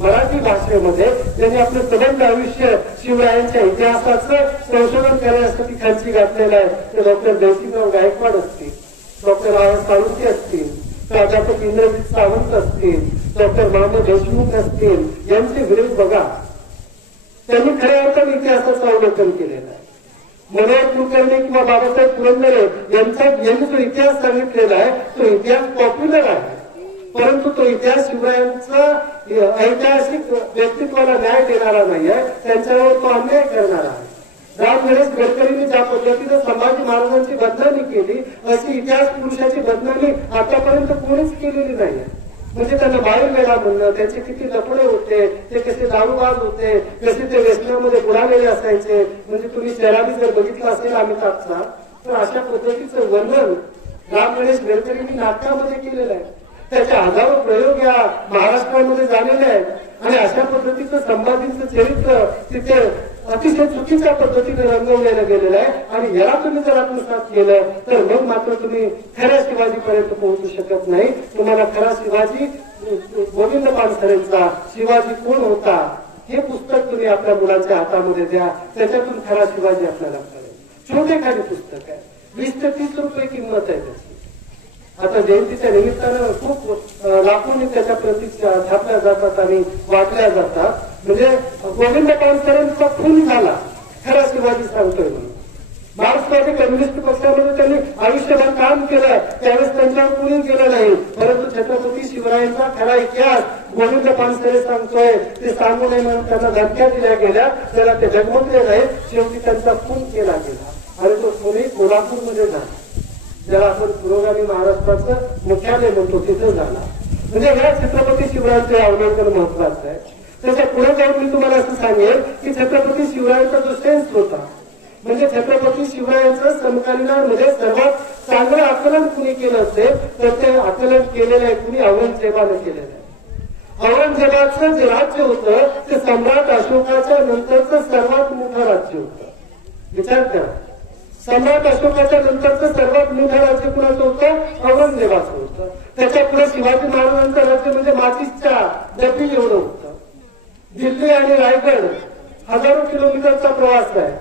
मराठी भाषेमध्ये त्यांनी आपलं सबंध आयुष्य शिवरायांच्या इतिहासाचं संशोधन करण्यासाठी खर्ची घातलेलं आहे. ते डॉक्टर जयसिंगराव गायकवाड असतील, डॉक्टर आर साळुंखे असतील, प्राध्यापक इंद्रजित सावंत असतील, डॉक्टर मामू देशमुख असतील, यांचे व्हिडिओ बघा. त्यांनी खऱ्या अर्थाने इतिहासाचं अवलोकन केलेलं आहे. मनोहर कुलकर्णी किंवा बाबासाहेब पुरंदरे यांनी जो इतिहास सांगितलेला आहे तो इतिहास पॉप्युलर आहे, परंतु तो इतिहास शिवरायांचा ऐतिहासिक व्यक्तित्वाला न्याय देणारा नाही आहे, त्यांच्यावर तो अन्याय करणारा आहे. राम गणेश गडकरींनी ज्या पद्धतीने संभाजी महाराजांची बदनामी केली अशी इतिहास पुरुषाची बदनामी आतापर्यंत कोणीच केलेली नाही आहे. म्हणजे त्यांना बाहेर वेळा म्हणणं, त्यांचे किती लफडे होते, ते कसे दारूबाज होते, कसे ते व्यसनामध्ये बुडालेले असायचे. म्हणजे तुम्ही शहराने जर बघितलं असेल अमिताभचा, तर अशा पद्धतीचं वर्णन राम गणेश गडकरींनी नाटकामध्ये केलेलं आहे. त्याचे हजारो प्रयोग या महाराष्ट्रामध्ये झालेले आहेत आणि अशा पद्धतीचं संभाजींचं चरित्र तिथे अतिशय चुकीच्या पद्धतीने रंगवलेलं गेलेलं आहे. आणि याला तुम्ही जर आत्मसात केलं तर मग मात्र तुम्ही खऱ्या शिवाजीपर्यंत पोहोचू शकत नाही. तुम्हाला खरा शिवाजी गोविंद पानसरेंचा शिवाजी कोण होता हे पुस्तक तुम्ही आपल्या मुलाच्या हातामध्ये द्या, त्याच्यातून खरा शिवाजी आपल्याला कळेल. छोटे खाली पुस्तक आहे, 20 ते 30 रुपये किंमत आहे त्याची. आता जयंतीच्या निमित्तानं खूप लाखोंनी त्याच्या प्रती छापल्या जातात आणि वाटल्या जातात. म्हणजे गोविंद पानसरेंचा खून झाला खरा शिवाजी सांगतोय म्हणून. मार्क्सवादी कम्युनिस्ट पक्षामध्ये त्यांनी आयुष्यभर काम केलं, त्यावेळेस त्यांच्यावर कुणी केलं नाही. परंतु छत्रपती शिवरायांचा खरा इतिहास गोविंद पानसरे सांगतोय, ते सांगू नये म्हणून त्यांना धमक्या दिल्या गेल्या, त्याला ते जगमगले नाही. शेवटी त्यांचा खून केला गेला आणि तो कोणी कोल्हापूरमध्ये झाला, ज्याला आपण पुरोगामी महाराष्ट्राचं मुख्यालय म्हणतो, तिथं झाला. म्हणजे या छत्रपती शिवरायांचे अवलोकन महत्वाचं आहे. त्याच्या पुढे जाऊन मी तुम्हाला असं सांगेल की छत्रपती शिवरायांचा जो सेन्स होता, म्हणजे छत्रपती शिवरायांचं समकालीनांमध्ये सर्वात चांगलं आकलन कुणी केलं असेल तर ते आकलन केलेलं आहे कुणी औरंगजेबानं केलेलं आहे. औरंगजेबाचं जे राज्य होतं ते सम्राट अशोकाच्या नंतरचं सर्वात मोठं राज्य होतं. विचार करा, सम्राट अशोकाच्या नंतरचं सर्वात मोठं राज्य कुणाचं होतं? औरंगजेबाचं होतं. त्याच्या पुढे शिवाजी महाराजांचं राज्य म्हणजे माचीसच्या डबी एवढं होतं. दिल्ली आणि रायगड हजारो किलोमीटरचा प्रवास आहे.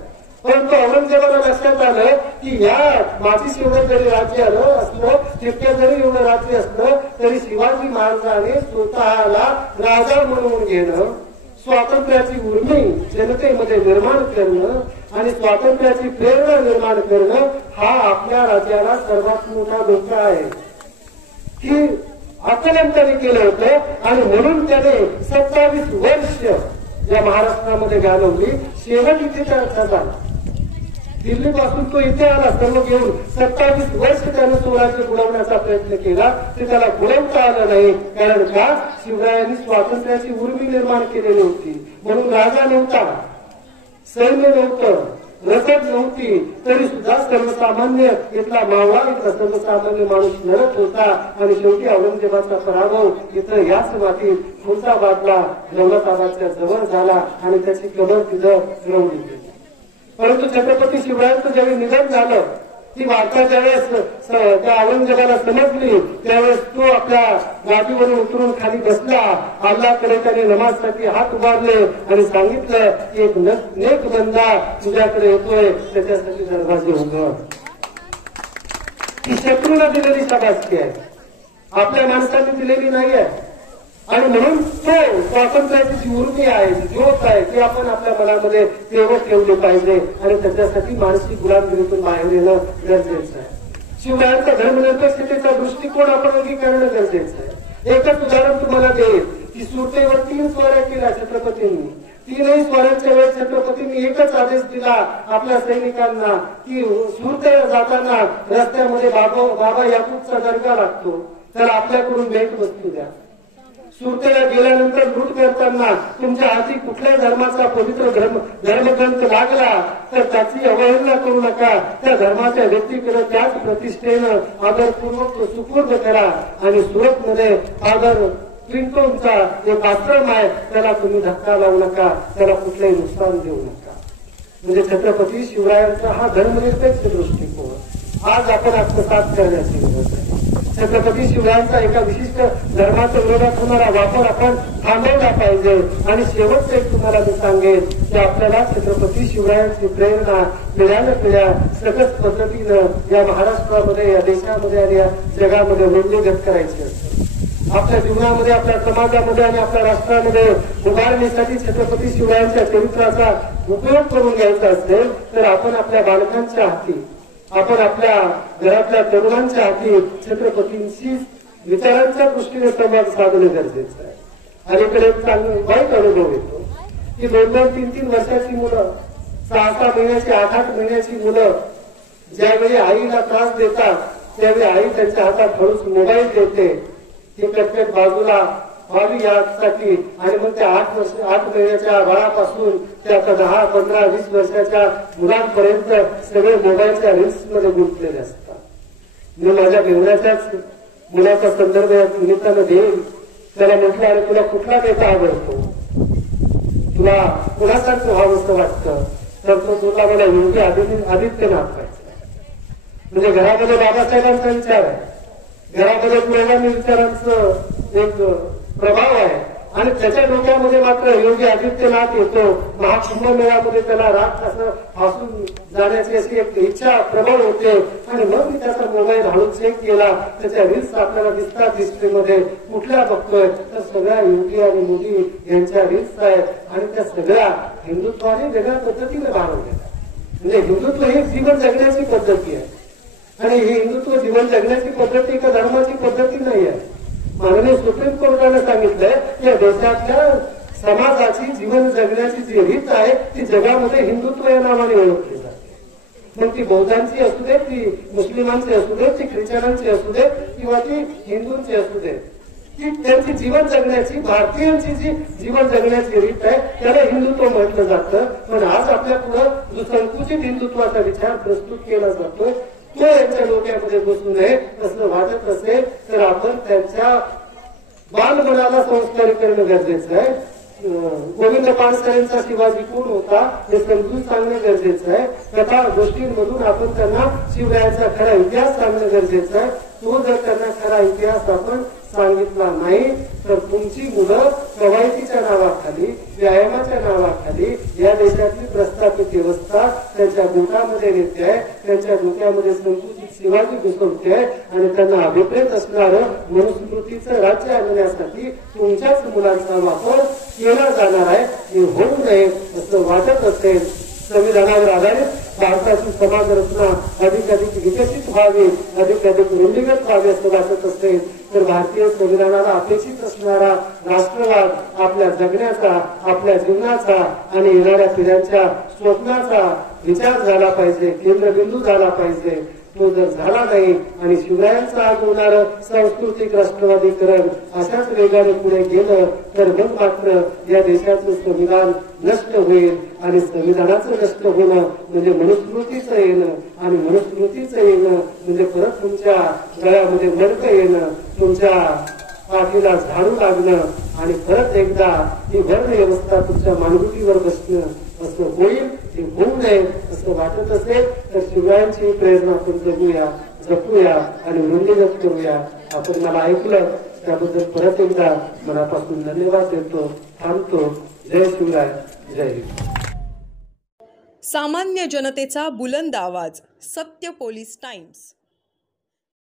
परंतु औरंगजेबाला लक्षात आलं की या माचीस एवढं जरी राज्य आलं असलं, तितक्या जरी एवढं राज्य असलं तरी शिवाजी महाराजांनी स्वतःला राजा म्हणून घेणं, स्वातंत्र्याची उर्मी जनतेमध्ये निर्माण करणं आणि स्वातंत्र्याची प्रेरणा निर्माण करणं हा आपल्या राज्याला सर्वात मोठा धोका आहे. की आकलन त्याने केलं होतं आणि म्हणून त्याने 27 वर्ष या महाराष्ट्रामध्ये घालवली. शेवट इथे त्याचा झाला, दिल्लीपासून तो इथे आला सर्व घेऊन. 27 वर्ष त्यानं स्वराज्य बुडवण्याचा प्रयत्न केला, ते त्याला बुडवता आलं नाही. कारण का? शिवरायांनी स्वातंत्र्याची उर्मी निर्माण केलेली होती. म्हणून राजा नव्हता, सैन्य नव्हतं, रसद नव्हती, तरी सुद्धा सर्वसामान्य इथला मावळा, इथला सर्वसामान्य माणूस लढत होता. आणि शेवटी औरंगजेबाचा पराभव इथं याच मातीत खुलताबादला दौलताबादच्या जवळ झाला आणि त्याची कबर तिथं रवली गेली. परंतु छत्रपती शिवरायांचं ज्यावेळी निधन झालं, ती वार्ता ज्यावेळेस त्या औरंगजेबाला समजली, त्यावेळेस तो आपल्या गादीवरून उतरून खाली बसला. अल्लाकडे त्याने नमाजसाठी हात उभारले आणि सांगितलं की एक नेक बंदा तुझ्याकडे येतोय, त्याच्यासाठी दरवाजे उघड. ही शत्रूला दिलेली शाबासकी आहे, आपल्या माणसांनी दिलेली नाही आहे. आणि म्हणून तो स्वातंत्र्याची जी उर्मी आहे, जी ज्योत आहे, ती आपण आपल्या मनामध्ये तेवढं ठेवली पाहिजे आणि त्याच्यासाठी मानसिक गुलामगिरीतून बाहेर येणं गरजेचं आहे. शिवरायांचा धर्मनिरपेक्षतेचा दृष्टिकोन आपण अंगीकारणं गरजेचं आहे. एकच उदाहरण तुम्हाला देईल की सुरतेवर 3 स्वाऱ्या केल्या छत्रपतींनी. 3ही स्वाऱ्यांच्या वेळेस छत्रपतींनी एकच आदेश दिला आपल्या सैनिकांना की सुरतेला जाताना रस्त्यामध्ये बाबा याकूबचा दर्गा लागतो, त्याला आपल्याकडून भेट वस्तू द्या. सुरतेला गेल्यानंतर लूट करताना तुमच्या हाती कुठल्याही धर्माचा पवित्र धर्मग्रंथ लागला तर त्याची अवहेलना करू नका. त्या धर्माच्या व्यक्तीकडे त्याच प्रतिष्ठेनं आदरपूर्वक सुपूर्द करा. आणि सुरतमध्ये फादर क्लिंटनचा एक आश्रम आहे, त्याला तुम्ही धक्का लावू नका, त्याला कुठलंही नुकसान देऊ नका. म्हणजे छत्रपती शिवरायांचा हा धर्मनिरपेक्ष दृष्टिकोन आज आपण आत्मसात करण्याची गरज आहे. छत्रपती शिवरायांचा एका विशिष्ट धर्माच्या विरोधात होणारा वापर आपण थांबवला पाहिजे. आणि शेवटचं एक तुम्हाला मी सांगेन की आपल्याला छत्रपती शिवरायांची प्रेरणा पिढ्यानपिढ्या सकस पद्धतीनं या महाराष्ट्रामध्ये, या देशामध्ये आणि या जगामध्ये वृद्धिंगत करायची असते. आपल्या जीवनामध्ये, आपल्या समाजामध्ये आणि आपल्या राष्ट्रामध्ये उभारणीसाठी छत्रपती शिवरायांच्या चरित्राचा उपयोग करून घ्यायचा असेल तर आपण आपल्या बालकांच्या हाती, आपण आपल्या घरातल्या तरुणांच्या हाती छत्रपतींशी विचारांच्या दृष्टीने संवाद साधणे गरजेचं आहे. अलीकडे एक वाईट अनुभव येतो की 2-2, 3-3 वर्षाची मुलं, 6-6 महिन्याची, 8-8 महिन्याची मुलं ज्यावेळी आईला त्रास देतात त्यावेळी आई त्यांच्या हातात हळूच मोबाईल देते. ती कटकट बाजूला व्हावी यासाठी आणि मग त्या 8 महिन्याच्या बाळापासून त्या 10, 15, 20 वर्षाच्या मुलांपर्यंत सगळे मोबाईलच्या रील्स मध्ये गुंतलेले असतात. मी माझ्या मेवण्याच्याच मुलाचा संदर्भ या निमित्तानं देईल. त्याला म्हटलं, अरे तुला कुठला नेता आवडतो, तुला कुणासारखं व्हावंसं वाटतं, तर तो तुला मला योगी आदित्यनाथ पाहिजे. म्हणजे घरामध्ये बाबासाहेबांचा विचार आहे, घरामध्ये पुरोगामी विचारांचं एक प्रभाव आहे आणि त्याच्या डोक्यामध्ये मात्र योगी आदित्यनाथ येतो. महाकुंभमेळ्यामध्ये त्याला रात असं हसून जाण्याची अशी एक इच्छा प्रबळ होते आणि मग मी त्याचा मोबाईल हळून चेक केला. त्याच्या रील्स आपल्याला दिसतात हिस्ट्रीमध्ये. कुठल्या बघतोय तर सगळ्या योगी आणि मोदी यांच्या रील्स आहेत आणि त्या सगळ्या हिंदुत्वाने वेगळ्या पद्धतीने भागवल्या. म्हणजे हिंदुत्व ही जीवन जगण्याची पद्धती आहे आणि ही हिंदुत्व जीवन जगण्याची पद्धती एका धर्माची पद्धती नाही आहे. माननीय सुप्रीम कोर्टाने सांगितलंय की या देशातल्या समाजाची जीवन जगण्याची जी रीत आहे ती जगामध्ये हिंदुत्व या नावाने ओळखली जाते. मग ती बौद्धांची असू दे, ती मुस्लिमांची असू दे, ती ख्रिश्चनांची असू दे किंवा ती हिंदूंची असू दे, ती त्यांची जीवन जगण्याची, भारतीयांची जी जीवन जगण्याची रीत आहे त्याला हिंदुत्व म्हटलं जातं. पण आज आपल्या पुढं जो संकुचित हिंदुत्वाचा विचार प्रस्तुत केला जातोय तो यांच्या डोक्यामध्ये बसू नये असं वाटत असेल तर आपण त्यांच्या बालमनाला संस्कारी करणं गरजेचं आहे. गोविंद पानसरेंचा शिवाजी कोण होता हे समजून सांगणं गरजेचं आहे. कथा गोष्टींमधून आपण त्यांना शिवरायांचा खरा इतिहास सांगणं गरजेचं आहे. तो जर त्यांना खरा इतिहास आपण सांगितला नाही तर तुमची मुलं कवायतीच्या नावाखाली, व्यायामाच्या नावाखाली या देशातली प्रस्थापित व्यवस्था त्यांच्या बोटामध्ये नेते आहे, त्यांच्या डोक्यामध्ये संकुचित शिवाजी घुसवते आहे आणि त्यांना अभिप्रेत असणारं मनुस्मृतीचं राज्य आणण्यासाठी तुमच्याच मुलांचा वापर केला जाणार आहे. हे होऊ नये असं वाटत असेल. संविधानावर आधारित भारताची समाज रचना अधिक विकसित व्हावी, अधिक रुंदीगत व्हावी असं वाटत असेल तर भारतीय संविधानाला अपेक्षित असणारा राष्ट्रवाद आपल्या जगण्याचा, आपल्या जीवनाचा आणि येणाऱ्या पिढ्यांच्या स्वप्नाचा विचार झाला पाहिजे, केंद्रबिंदू झाला पाहिजे. तो जर झाला नाही आणि शिवरायांचं आज होणारं सांस्कृतिक राष्ट्रवादीकरण अशाच वेगाने पुढे गेलं तर मग मात्र या देशाचं संविधान नष्ट होईल आणि संविधानाचं नष्ट होणं म्हणजे मनुस्मृतीचं येणं आणि मनुस्मृतीचं येणं म्हणजे परत तुमच्या गळ्यामध्ये मडकं येणं, तुमच्या पाठीला झाडू लागणं आणि परत एकदा ही वर्ण व्यवस्था तुमच्या मानगुटीवर बसणं असं होईल. हे होऊ नये असं वाटत असेल तर शिवरायांची प्रेरणा आपण जगूया, जपूया आणि वृंदीगत करूया. आपण मला ऐकलं त्याबद्दल परत एकदा मनापासून धन्यवाद देतो. थांबतो. जय शिवराय, जय हिंद. सामान्य जनतेचा बुलंद आवाज, सत्य पोलीस टाइम्स.